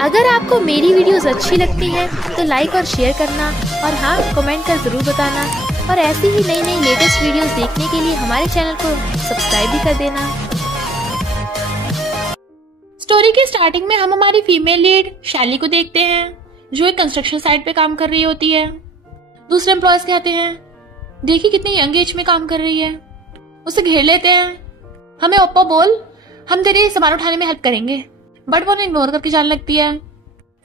अगर आपको मेरी वीडियोस अच्छी लगती हैं तो लाइक और शेयर करना, और हाँ, कमेंट कर ज़रूर बताना। और ऐसी ही नई नई लेटेस्ट वीडियोस देखने के लिए हमारे चैनल को सब्सक्राइब भी कर देना। स्टोरी के स्टार्टिंग में हम हमारी फीमेल लीड शैली को देखते हैं, जो एक कंस्ट्रक्शन साइट पे काम कर रही होती है। दूसरे एम्प्लॉयज कहते हैं, देखिए कितनी यंग एज में काम कर रही है। उसे घेर लेते हैं, हमें ओप्पो बोल, हम तेरे सामान उठाने में हेल्प करेंगे। बट वो इग्नोर करके जाने लगती है।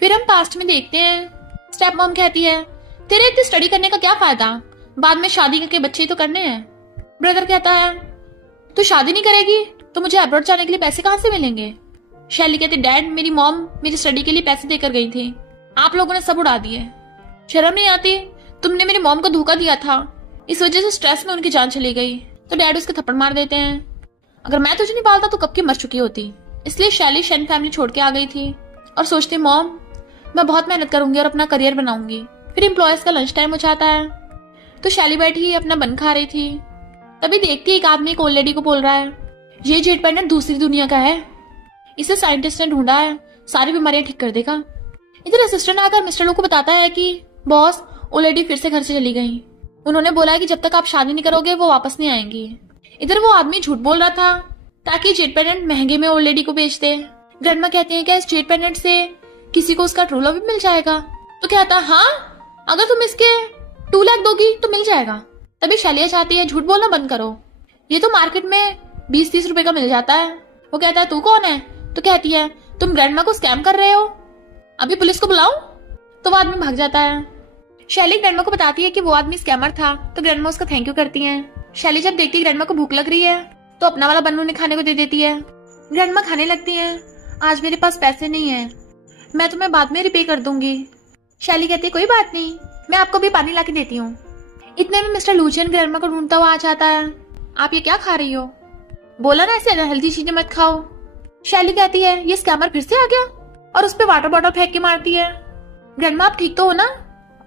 फिर हम पास्ट में देखते हैं, स्टेप मॉम कहती है, तेरे इतनी स्टडी करने का क्या फायदा, बाद में शादी करके बच्चे तो करने हैं। ब्रदर कहता है, तू शादी नहीं करेगी तो मुझे अब्रॉड जाने के लिए पैसे कहाँ से मिलेंगे। शैली कहती, डैड मेरी मॉम मेरी स्टडी के लिए पैसे देकर गई थी, आप लोगों ने सब उड़ा दिए। शर्म नहीं आती, तुमने मेरी मॉम को धोखा दिया था, इस वजह से स्ट्रेस में उनकी जान चली गई। तो डैड उसके थप्पड़ मार देते हैं, अगर मैं तुझे नहीं पालता तो कब की मर चुकी होती। इसलिए शैली शन फैमिली छोड़ के आ गई थी और सोचती, मॉम मैं बहुत मेहनत करूंगी और अपना करियर बनाऊंगी। फिर एम्प्लॉयज का लंच टाइम हो जाता है, तो शैली बैठी अपना बन खा रही थी। तभी देखती है एक आदमी एक ओल्ड लेडी को बोल रहा है, ये जेट पैनल दूसरी दुनिया का है, इसे साइंटिस्ट ने ढूंढा है, सारी बीमारियां ठीक कर देगा। इधर असिस्टेंट आकर मिस्टर लो को बताता है कि बॉस ओल्ड लेडी फिर से घर से चली गई, उन्होंने बोला है कि जब तक आप शादी नहीं करोगे वो वापस नहीं आएंगी। इधर वो आदमी झूठ बोल रहा था ताकि जेट पेंडेंट महंगे में ओल्ड लेडी को बेच दे। ग्रैंडमा कहते हैं, क्या इस जेट पेंडेंट से किसी को उसका ट्रू लव भी मिल जाएगा। तो कहता है, हाँ अगर तुम इसके 2 लाख दोगी तो मिल जाएगा। तभी शैलिया चाहती है, झूठ बोलना बंद करो, ये तो मार्केट में 20-30 रुपए का मिल जाता है। वो कहता है, तू कौन है। तो कहती है, तुम ग्रैंडमा को स्कैम कर रहे हो, अभी पुलिस को बुलाओ। तो वो आदमी भाग जाता है। शैली ग्रैंडमा को बताती है कि वो आदमी स्कैमर था, तो ग्रैंडमा उसका थैंक यू करती है। शैली जब देखती है ग्रैंडमा को भूख लग रही है तो अपना वाला बन उन्हें खाने को दे देती है। ग्रैंडमा खाने लगती है, आज मेरे पास पैसे नहीं है, मैं तुम्हें बाद में रिपे कर दूंगी। शैली कहती है, कोई बात नहीं, मैं आपको भी पानी ला के देती हूँ। इतने में मिस्टर लूचियन ग्रैंडमा को ढूंढता हुआ आ जाता है। आप ये क्या खा रही हो, बोला ना ऐसे अनहेल्दी चीजें मत खाओ। शैली कहती है, ये स्कैमर फिर से आ गया, और उस पर वाटर बॉटल फेंक के मारती है। ग्रैंडमा आप ठीक तो हो ना।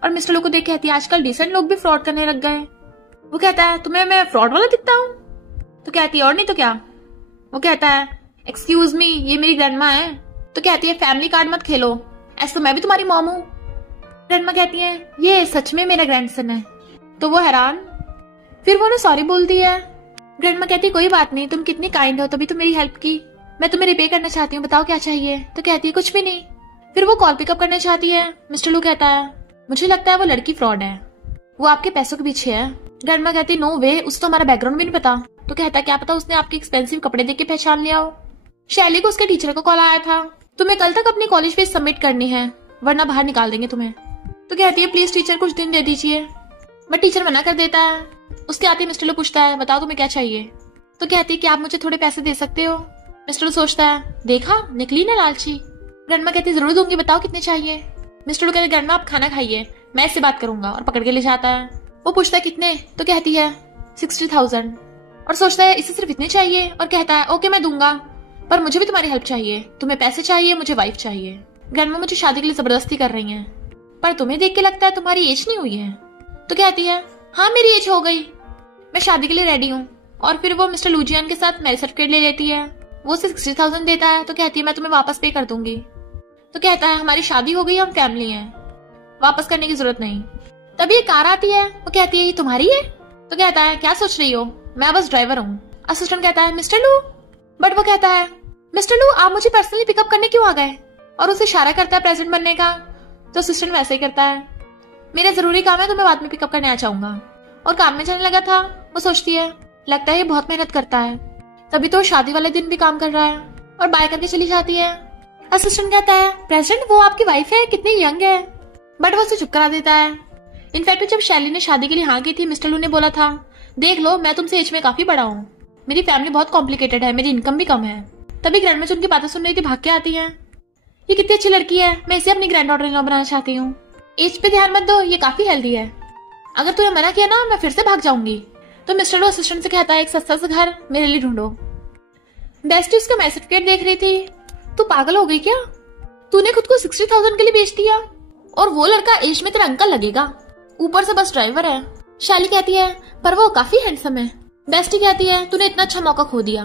और मिस्टर लो को देख कहती है, आजकल डिसेंट लोग भी फ्रॉड करने लग गए। वो कहता है, तुम्हें मैं फ्रॉड वाला दिखता हूँ। तो कहती है, और नहीं तो क्या। वो कहता है, एक्सक्यूज मी, ये मेरी ग्रैंडमा है। तो कहती है, फैमिली कार्ड मत खेलो, ऐसे तो मैं भी तुम्हारी मॉम हूँ। ग्रैंडमा कहती है, ये सच में मेरा ग्रैंडसन है। तो वो हैरान, फिर वो उन्हें सॉरी बोलती है। ग्रैंडमा कहती है, कोई बात नहीं, तुम कितनी काइंड हो, तभी तो मेरी हेल्प की, मैं तुम्हें रिपे करना चाहती हूँ, बताओ क्या चाहिए। तो कहती है, कुछ भी नहीं। फिर वो कॉल पिकअप करना चाहती है। मिस्टर लू कहता है, मुझे लगता है वो लड़की फ्रॉड है, वो आपके पैसों के पीछे है। ग्रैंडमा कहती है, नो वे, उसे तो हमारा बैकग्राउंड भी नहीं पता। तो कहता है, क्या पता उसने आपके एक्सपेंसिव कपड़े देख के पहचान लिया हो। शैली को उसके टीचर का कॉल आया था, तुम्हें कल तक अपनी कॉलेज फीस सबमिट करनी है वरना बाहर निकाल देंगे तुम्हें। तो कहती है, प्लीज टीचर कुछ दिन दे दीजिए। बट टीचर मना कर देता है। उसके आते मिस्टर लो पूछता है, बताओ तुम्हें क्या चाहिए। तो कहती है, कि आप मुझे थोड़े पैसे दे सकते हो। मिस्टर लो सोचता है, देखा निकली ना लालची। ग्रैंडमा कहती है, जरूर दूंगी, बताओ कितने चाहिए। मिस्टर लो कहते, ग्रैंडमा आप खाना खाइए, मैं इससे बात करूंगा, और पकड़ के ले जाता है। वो पूछता है, कितने। तो कहती है, 60,000। और सोचता है इसे सिर्फ इतने चाहिए, और कहता है, ओके मैं दूंगा, पर मुझे भी तुम्हारी हेल्प चाहिए, तुम्हें पैसे चाहिए, मुझे वाइफ चाहिए। ग्रैंडमा मुझे शादी के लिए जबरदस्ती कर रही हैं, पर तुम्हें देख के लगता है तुम्हारी एज नहीं हुई है। तो कहती है, हाँ मेरी एज हो गई, मैं शादी के लिए रेडी हूँ। और फिर वो मिस्टर लूजियन के साथ मैरिज सर्टिफिकेट ले लेती है। वो उसे 60,000 देता है। तो कहती है, मैं तुम्हें वापस पे कर दूंगी। तो कहता है, हमारी शादी हो गई, हम फैमिली हैं, वापस करने की जरूरत नहीं। तभी एक कार आती है। वो कहती है, ये तुम्हारी है। तो कहता है, क्या सोच रही हो, मैं बस ड्राइवर हूँ। असिस्टेंट कहता है, मिस्टर लू। बट वो कहता है, मिस्टर लू आप मुझे पर्सनली पिकअप करने क्यों आ गए, और उसे इशारा करता है प्रेजेंट बनने का। तो असिस्टेंट वैसे ही करता है, मेरा जरूरी काम है, तो मैं बाद में पिकअप करने आ जाऊंगा। और काम में जाने लगा था। वो सोचती है, लगता है ये बहुत मेहनत करता है, तभी तो शादी वाले दिन भी काम कर रहा है। और बाय करके चली जाती है। असिस्टेंट कहता है, प्रेसिडेंट वो आपकी वाइफ है, कितनी यंग है। बट वो उसे चुप करा देता है। इनफैक्ट जब शैली ने शादी के लिए हाँ की थी, मिस्टर लू ने बोला था, देख लो मैं तुमसे एज में काफी बड़ा हूँ, मेरी फैमिली बहुत कॉम्प्लिकेटेड है, मेरी इनकम भी कम है। तभी ग्रैंडमा उनकी बातें सुन रही थी, भाग के आती है। ये कितनी अच्छी लड़की है, मैं इसे अपनी ग्रैंड डॉटर इन लॉ बनाना चाहती हूँ। एज पे ध्यान मत दो, ये काफी हेल्दी है, अगर तूने मना किया ना मैं फिर से भाग जाऊंगी। तो मिस्टर लू असिस्टेंट से कहता है, एक सस्ता सा घर मेरे लिए ढूंढो। बेस्टी उसका मैरिज सर्टिफिकेट देख रही थी। तू पागल हो गई क्या, तूने खुद को 60,000 के लिए बेच दिया, और वो लड़का एज में तेरा अंकल लगेगा, ऊपर से बस ड्राइवर है। शैली कहती है, पर वो काफी हैंडसम है। बेस्टी कहती है, तूने इतना अच्छा मौका खो दिया,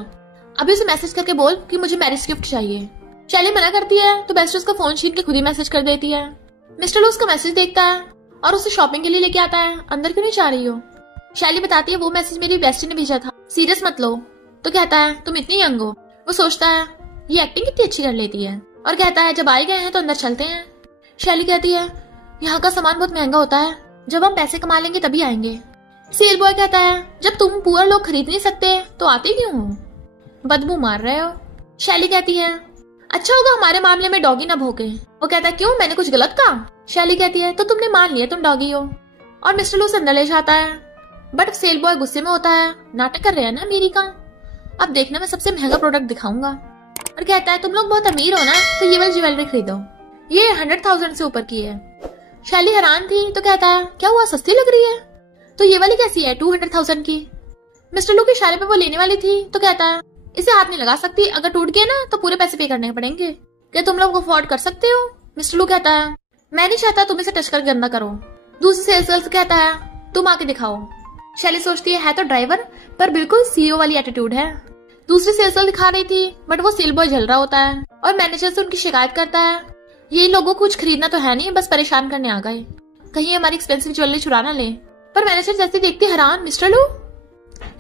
अभी उसे मैसेज करके बोल कि मुझे मैरिज गिफ्ट चाहिए। शैली मना करती है तो बेस्टी उसका फोन छीन के खुद ही मैसेज कर देती है। मिस्टर लू उसका मैसेज देखता है और उसे शॉपिंग के लिए लेके आता है। अंदर क्यों नहीं जा रही हो? शैली बताती है वो मैसेज मेरी बेस्टी ने भेजा था, सीरियस मत लो। तो कहता है तुम इतनी यंग हो। वो सोचता है ये एक्टिंग कितनी अच्छी कर लेती है और कहता है जब आए गए हैं तो अंदर चलते हैं। शैली कहती है यहाँ का सामान बहुत महंगा होता है, जब हम पैसे कमा लेंगे तभी आएंगे। सेल बॉय कहता है जब तुम पुअर लोग खरीद नहीं सकते तो आते क्यों हो, बदबू मार रहे हो। शैली कहती है अच्छा होगा हमारे मामले में डॉगी ना भौंके। वो कहता है क्यों, मैंने कुछ गलत कहा? शैली कहती है तो तुमने मान लिया तुम डॉगी हो। और मिस्टर लू अंदर ले जाता है, बट सेल बॉय गुस्से में होता है, नाटक कर रहे हैं ना मेरी का, अब देखना मैं सबसे महंगा प्रोडक्ट दिखाऊंगा। और कहता है तुम लोग बहुत अमीर हो ना तो ये वाली ज्वेलरी खरीदो, ये 100,000 से ऊपर की है। शैली हैरान थी तो कहता है क्या हुआ, सस्ती लग रही है? तो ये वाली कैसी है 200,000 की? मिस्टर लू के इशारे पे वो लेने वाली थी तो कहता है इसे हाथ नहीं लगा सकती, अगर टूट गया ना तो पूरे पैसे पे करने पड़ेंगे, क्या तुम लोग अफोर्ड कर सकते हो? मिस्टर लू कहता है मैं नहीं चाहता तुम इसे टच कर गंदा करो। दूसरी सेल्स गर्ल कहता है तुम आके दिखाओ। शैली सोचती है तो ड्राइवर पर बिल्कुल सीईओ वाली एटीट्यूड है। दूसरी सेल्स गर्ल दिखा रही थी बट वो सेल बॉय झल रहा होता है और मैनेजर से उनकी शिकायत करता है ये लोगों को कुछ खरीदना तो है नहीं, बस परेशान करने आ गए, कहीं हमारी एक्सपेंसिव ज्वेलरी चुरा ना ले। पर मैनेजर जैसे देखती हैरान, मिस्टर लू?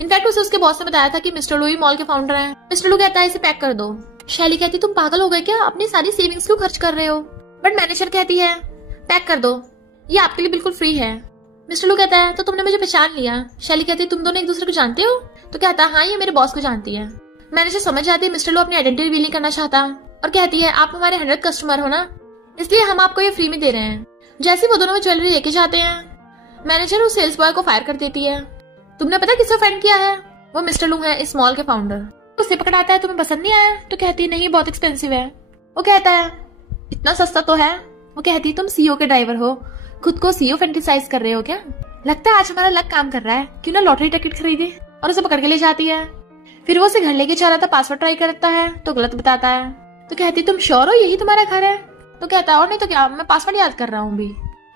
इनफैक्ट उसे उसके बॉस ने बताया था कि मिस्टर लू ही मॉल के फाउंडर हैं। मिस्टर लू कहता है इसे पैक कर दो। शैली कहती तुम पागल हो गए क्या, अपनी सारी सेविंग्स क्यों खर्च कर रहे हो? बट मैनेजर कहती है पैक कर दो, ये आपके लिए बिल्कुल फ्री है। मिस्टर लू कहता है तो तुमने मुझे पहचान लिया। शैली कहती है तुम दोनों एक दूसरे को जानते हो? तो कहता है हाँ ये मेरे बॉस को जानती है। मैनेजर समझ जाती है मिस्टर लू अपनी आइडेंटिटी रिवील नहीं करना चाहता और कहती है आप हमारे 100 कस्टमर हो ना, इसलिए हम आपको ये फ्री में दे रहे हैं। जैसे वो दोनों ज्वेलरी लेके जाते हैं मैनेजर उस सेल्स बॉय को फायर कर देती है। तुमने पता किससे ऑफेंड किया है? वो मिस्टर लू है, इस मॉल के फाउंडर। उसे पकड़ाता है तुम्हें पसंद नहीं आया? तो कहती है नहीं बहुत एक्सपेंसिव है। वो कहता है इतना सस्ता तो है। वो कहती है तुम सीईओ के ड्राइवर हो, खुद को सीईओ फैंटेसाइज कर रहे हो क्या? लगता है आज हमारा लक काम कर रहा है, क्यों ना लॉटरी टिकट खरीदे। और उसे पकड़ के ले जाती है। फिर वो उसे घर लेके जा रहा था, पासवर्ड ट्राई करता है तो गलत बताता है। तो कहती तुम श्योर हो यही तुम्हारा घर है? तो कहता है और नहीं तो क्या, मैं पासवर्ड याद कर रहा हूँ भी।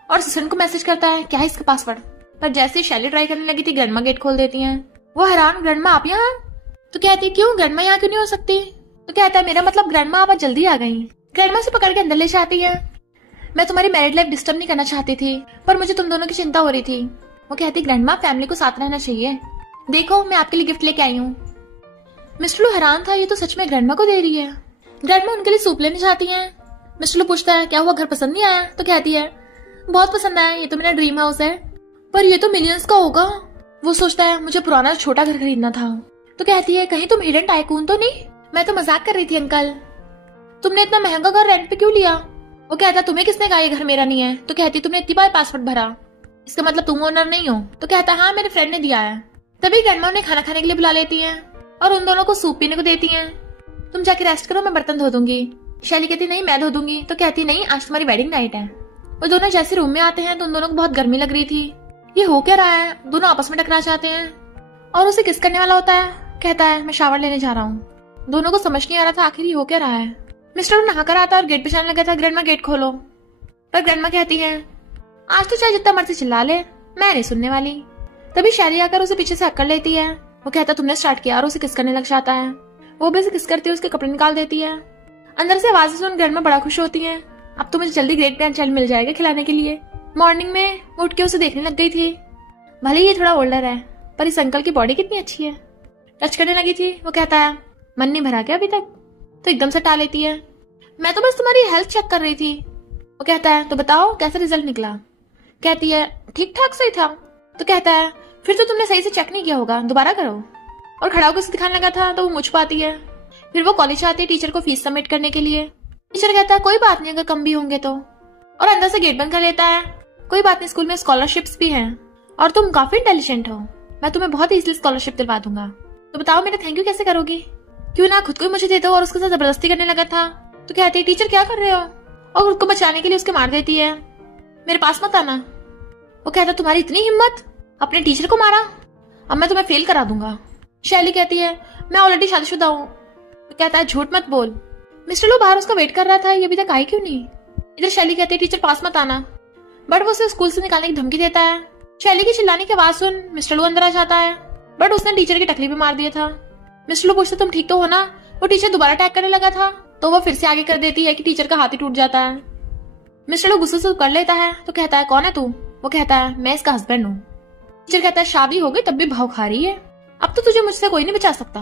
और सिसन को मैसेज करता है क्या है इसका पासवर्ड। पर जैसे शैली ट्राई करने लगी थी ग्रैंडमा गेट खोल देती है। वो हैरान, ग्रैंडमा आप यहाँ? तो कहती क्यों, ग्रैंडमा यहाँ क्यों नहीं हो सकती? तो कहता है मेरा मतलब ग्रैंडमा आप जल्दी आ गई। ग्रैंडमा से पकड़ के अंदर ले जाती है। मैं तुम्हारी मैरिड लाइफ डिस्टर्ब नहीं करना चाहती थी पर मुझे तुम दोनों की चिंता हो रही थी। वो कहती ग्रैंडमा फैमिली को साथ रहना चाहिए, देखो मैं आपके लिए गिफ्ट लेके आई हूँ। मिस्टर लू हैरान था, ये तो सच में ग्रैंडमा को दे रही है। ग्रैंडमा उनके लिए सूप लेने जाती है। मिस्टर लू पूछता है क्या हुआ, घर पसंद नहीं आया? तो कहती है बहुत पसंद आया, ये तो मेरा ड्रीम हाउस है पर ये तो मिलियंस का होगा। वो सोचता है मुझे पुराना छोटा घर खरीदना था। तो कहती है कहीं तुम हिडन टाइकून तो नहीं? मैं तो मजाक कर रही थी अंकल, तुमने इतना महंगा घर रेंट पे क्यों लिया? वो कहता तुम्हें किसने कहा ये घर मेरा नहीं है? तो कहती तुमने इतनी बार पासवर्ड भरा, इसका मतलब तुम ओनर नहीं हो? तो कहता हाँ मेरे फ्रेंड ने दिया है। तभी ग्रैंडमा उन्हें खाना खाने के लिए बुला लेती है और उन दोनों को सूप पीने को देती है। तुम जाके रेस्ट करो, मैं बर्तन धो दूंगी। शैली कहती नहीं मैं धो दूंगी। तो कहती नहीं आज तुम्हारी वेडिंग नाइट है। वो दोनों जैसे रूम में आते हैं तो उन दोनों को बहुत गर्मी लग रही थी। ये हो क्या रहा है? दोनों आपस में टकरा जाते हैं और उसे किस करने वाला होता है। कहता है मैं शावर लेने जा रहा हूँ। दोनों को समझ नहीं आ रहा था आखिर ये हो क्या रहा है। मिस्टर नहा कर आता और गेट पे जाने लगा था, ग्रैंडमा गेट खोलो। पर ग्रैंडमा कहती है आज तो चाहे जितना मर्जी चिल्ला ले, मैं नहीं सुनने वाली। तभी शैली आकर उसे पीछे से अक्कड़ लेती है। वो कहता तुमने स्टार्ट किया और उसे किस करने लग जाता है। वो भी उसे किस करती है, उसके कपड़े निकाल देती है। अंदर से आवाजें सुन ग्रैंडमा बड़ा खुश होती है, अब तो मुझे जल्दी ग्रेट ग्रैंड चाइल्ड मिल जाएगा खिलाने के लिए। मॉर्निंग में उठ के उसे देखने लग गई थी। भले ये थोड़ा ओल्डर है पर इस अंकल की बॉडी कितनी अच्छी है। टच करने लगी थी। वो कहता है मन नहीं भरा क्या अभी तक? तो एकदम से टाल लेती है, मैं तो बस तुम्हारी हेल्थ चेक कर रही थी। वो कहता है तो बताओ कैसा रिजल्ट निकला? कहती है ठीक ठाक सही था। तो कहता है फिर तो तुमने सही से चेक नहीं किया होगा, दोबारा करो। और खड़ा होकर दिखाने लगा था तो वो मुझ पाती है। फिर वो कॉलेज आती है टीचर को फीस सबमिट करने के लिए। टीचर कहता है कोई बात नहीं अगर कम भी होंगे तो, और अंदर से गेट बंद कर लेता है। कोई बात नहीं, स्कूल में स्कॉलरशिप्स भी हैं और तुम काफी इंटेलिजेंट हो, मैं तुम्हें बहुत इजीली स्कॉलरशिप दिलवा दूंगा। तो बताओ मेरा थैंक यू कैसे करोगी? क्यों ना खुद को ही मुझे दे दो। और उसके साथ जबरदस्ती करने लगा था। तो कहती है टीचर क्या कर रहे हो? और खुद को बचाने के लिए उसके मार देती है, मेरे पास मत आना। वो कहता तुम्हारी इतनी हिम्मत, अपने टीचर को मारा, अब मैं तुम्हें फेल करा दूंगा। शैली कहती है मैं ऑलरेडी शादीशुदा हूँ। तो कहता है झूठ मत बोल। मिस्टर लो बाहर उसका वेट कर रहा था, ये अभी तक आई क्यों नहीं? इधर शैली कहती है टीचर पास मत आना, बट वो उसे स्कूल से निकालने की धमकी देता है। शैली की चिल्लाने की आवाज सुन मिस्टर लो अंदर आ जाता है, बट उसने टीचर की टकली भी मार दिया था। मिस्टर लो पूछता तुम ठीक तो हो ना? वो टीचर दोबारा अटैक करने लगा था तो वो फिर से आगे कर देती है कि टीचर का हाथ ही टूट जाता है। मिस्टर लू गुस्से से कर लेता है तो कहता है, कौन है तू? वो कहता है, मैं इसका हस्बैंड हूँ। टीचर कहता है, शादी हो गई तब भी भाव खा रही है, अब तो तुझे मुझसे कोई नहीं बचा सकता।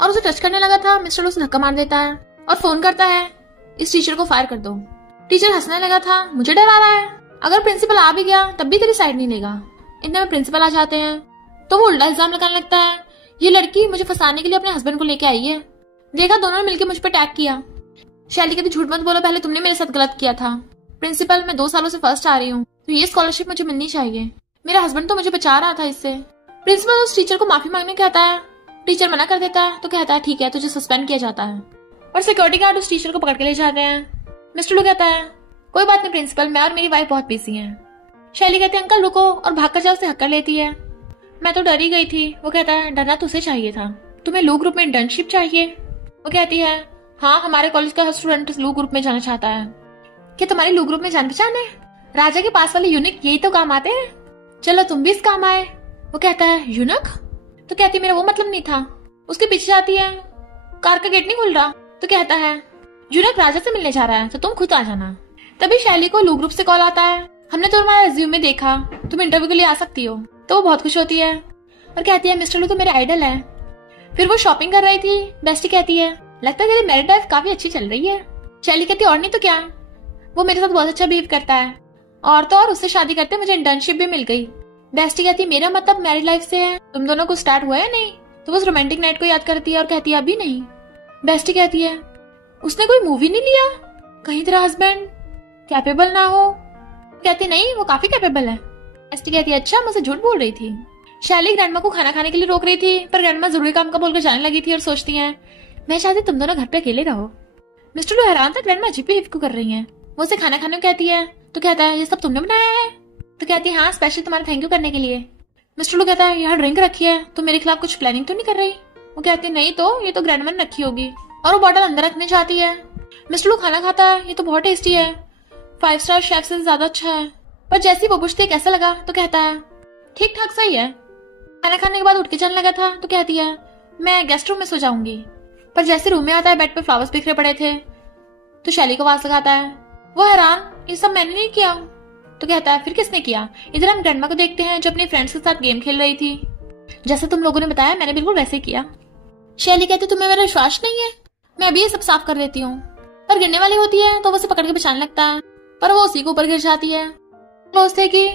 और उसे टच करने लगा था। मिस्टर लू उसे धक्का मार देता है और फोन करता है, इस टीचर को फायर कर दो। टीचर हंसने लगा था, मुझे डरा रहा है, अगर प्रिंसिपल आ भी गया तब भी तेरी साइड नहीं लेगा। इतने में प्रिंसिपल आ जाते हैं तो वो उल्टा इल्जाम लगाने लगता है, ये लड़की मुझे फंसाने के लिए अपने हस्बैंड को लेके आई है, देखा दोनों ने मिलकर मुझ पर अटैक किया। शैली कहती, झूठ मत बोलो, पहले तुमने मेरे साथ गलत किया था। प्रिंसिपल, मैं 2 सालों से फर्स्ट आ रही हूँ, तो ये स्कॉलरशिप मुझे मिलनी चाहिए, मेरा हस्बैंड तो मुझे बचा रहा था इससे। प्रिंसिपल उस टीचर को माफी मांगने कहता है, टीचर मना कर देता है तो कहता है, ठीक है, तुझे सस्पेंड किया जाता है। और सिक्योरिटी गार्ड उस टीचर को पकड़ के ले जाते हैं। मिस्टर लू कहता है, कोई बात नहीं प्रिंसिपल, मैं और मेरी वाइफ बहुत बिजी हैं। शैली कहती है, अंकल रुको, और भागकर जाओ उसे हक कर लेती है। मैं तो डरी गई थी। वो कहता है, डरना तुझे चाहिए था, तुम्हें लू ग्रुप में इंटर्नशिप चाहिए। वो कहती है, हाँ, हमारे कॉलेज का हर स्टूडेंट लू ग्रुप में जाना चाहता है। क्या तुम्हारे लू ग्रुप में जान पहचान है? राजा के पास वाले यूनिक यही तो काम आते हैं, चलो तुम भी इस काम आए। वो कहता है, यूनिक? तो कहती है, मेरा वो मतलब नहीं था। उसके पीछे जाती है, कार का गेट नहीं खुल रहा, तो कहता है, यूनिक राजा से मिलने जा रहा है, तो तुम खुद आ जाना। तभी शैली को लू ग्रुप से कॉल आता है, हमने तो तुम्हारा रिज्यूमे देखा, तुम इंटरव्यू के लिए आ सकती हो। तो वो बहुत खुश होती है और कहती है, मिस्टर लू तो मेरे आइडल है। फिर वो शॉपिंग कर रही थी। बेस्टी कहती है, लगता है तेरी मैरिड लाइफ काफी अच्छी चल रही है। शैली कहती है, और नहीं तो क्या, वो मेरे साथ बहुत अच्छा बिहेव करता है, और तो और उससे शादी करते मुझे इंटर्नशिप भी मिल गई। बेस्टी कहती है, मेरा मतलब मैरिड लाइफ से है, तुम दोनों को स्टार्ट हुआ है नहीं? तो वो उस रोमांटिक नाइट को याद करती है और कहती है, अभी नहीं। बेस्टी कहती है, उसने कोई मूवी नहीं लिया, कहीं तेरा हस्बैंड कैपेबल ना हो? कहती नहीं, वो काफी कैपेबल है। बेस्टी कहती है, अच्छा, मुझसे झूठ बोल रही थी। शैली ग्रैंडमा को खाना खाने के लिए रोक रही थी, पर ग्रैंडमा जरूरी काम का बोलकर जाने लगी थी और सोचती है, मैं चाहती तुम दोनों घर पे अकेले रहो। मिस्टर लू हैरान था, ग्रैंडमा अजीब बिहेव क्यों कर रही है। वो उसे खाना खाने को कहती है तो कहता है, ये सब तुमने बनाया है? तो कहती है, हाँ, स्पेशली तुम्हारा थैंक यू करने के लिए। मिस्टर लू कहता है, यहाँ ड्रिंक रखी है, तो मेरे खिलाफ कुछ प्लानिंग तो नहीं कर रही? वो कहती है, नहीं तो, ये तो ग्रैंडमा ने रखी होगी, और वो बॉटल अंदर रखने चाहती है। मिस्टर लू खाना खाता है, ये तो बहुत टेस्टी है, 5 स्टार शेफ से ज्यादा अच्छा है। पर जैसी वो पूछती है कैसा लगा, तो कहता है, ठीक ठाक सही है। खाना खाने के बाद उठ के चलने लगा था तो कहती है, मैं गेस्ट रूम में सो जाऊंगी। पर जैसे रूम में आता है, बेड पे फ्लावर्स बिखरे पड़े थे, तो शैली को आवाज लगाता है। वो हैरान, ये सब मैंने नहीं किया। तो कहता है, फिर किसने किया? इधर हम ग्रैंडमा को देखते हैं जो अपने फ्रेंड्स के साथ गेम खेल रही थी, जैसे तुम लोगों ने बताया, मैंने बिल्कुल वैसे किया। शैली कहती, तुम्हें मेरा विश्वास नहीं है, मैं अभी ये सब साफ कर देती हूँ। पर गिरने वाली होती है तो वो उसे पकड़ के बचाने लगता है, पर वो उसी के ऊपर गिर जाती है। क्लोज थे कि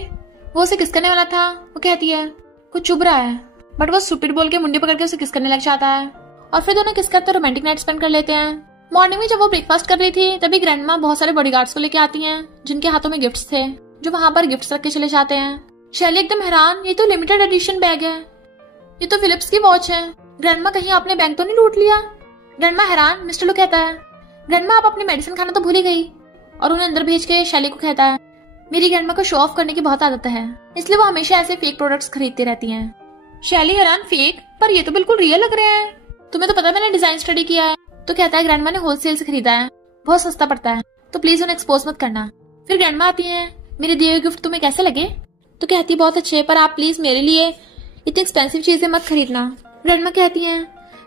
वो उसे किस करने वाला था। वो कहती है, कुछ चुभ रहा है, बट वो स्टूपिड बोल के मुंडी पकड़ के उसे किस करने लग जाता है, और फिर दोनों किस करते रोमांटिक नाइट स्पेंड कर लेते हैं। मॉर्निंग में जब वो ब्रेकफास्ट कर रही थी, तभी ग्रैंडमा बहुत सारे बॉडीगार्ड्स को लेके आती हैं, जिनके हाथों में गिफ्ट्स थे, जो वहां पर गिफ्ट्स रख के चले जाते हैं। शैली एकदम हैरान, ये तो लिमिटेड एडिशन बैग है, ये तो फिलिप्स की वॉच है, ग्रैंडमा कहीं आपने बैंक तो नहीं लूट लिया? ग्रैंडमा हैरान। मिस्टर लू कहता है, ग्रैंडमा आप अपनी मेडिसिन खाना तो भूल ही गई, और उन्हें अंदर भेज के शैली को कहता है, मेरी ग्रैंडमा को शो ऑफ करने की बहुत आदत है, इसलिए वो हमेशा ऐसे फेक प्रोडक्ट्स खरीदती रहती हैं। शैली हैरान, फेक? पर ये तो बिल्कुल रियल लग रहे हैं, तुम्हें तो पता मैंने डिजाइन स्टडी किया है। तो कहता है, ग्रैंडमा ने होलसेल से खरीदा है, बहुत सस्ता पड़ता है, तो प्लीज उन्हें एक्सपोज मत करना। फिर ग्रैंडमा आती है, मेरे दिए हुए गिफ्ट तुम्हें कैसे लगे? तो कहती है, बहुत अच्छे, पर आप प्लीज मेरे लिए इतनी एक्सपेंसिव चीजें मत खरीदना। ग्रैंडमा कहती है,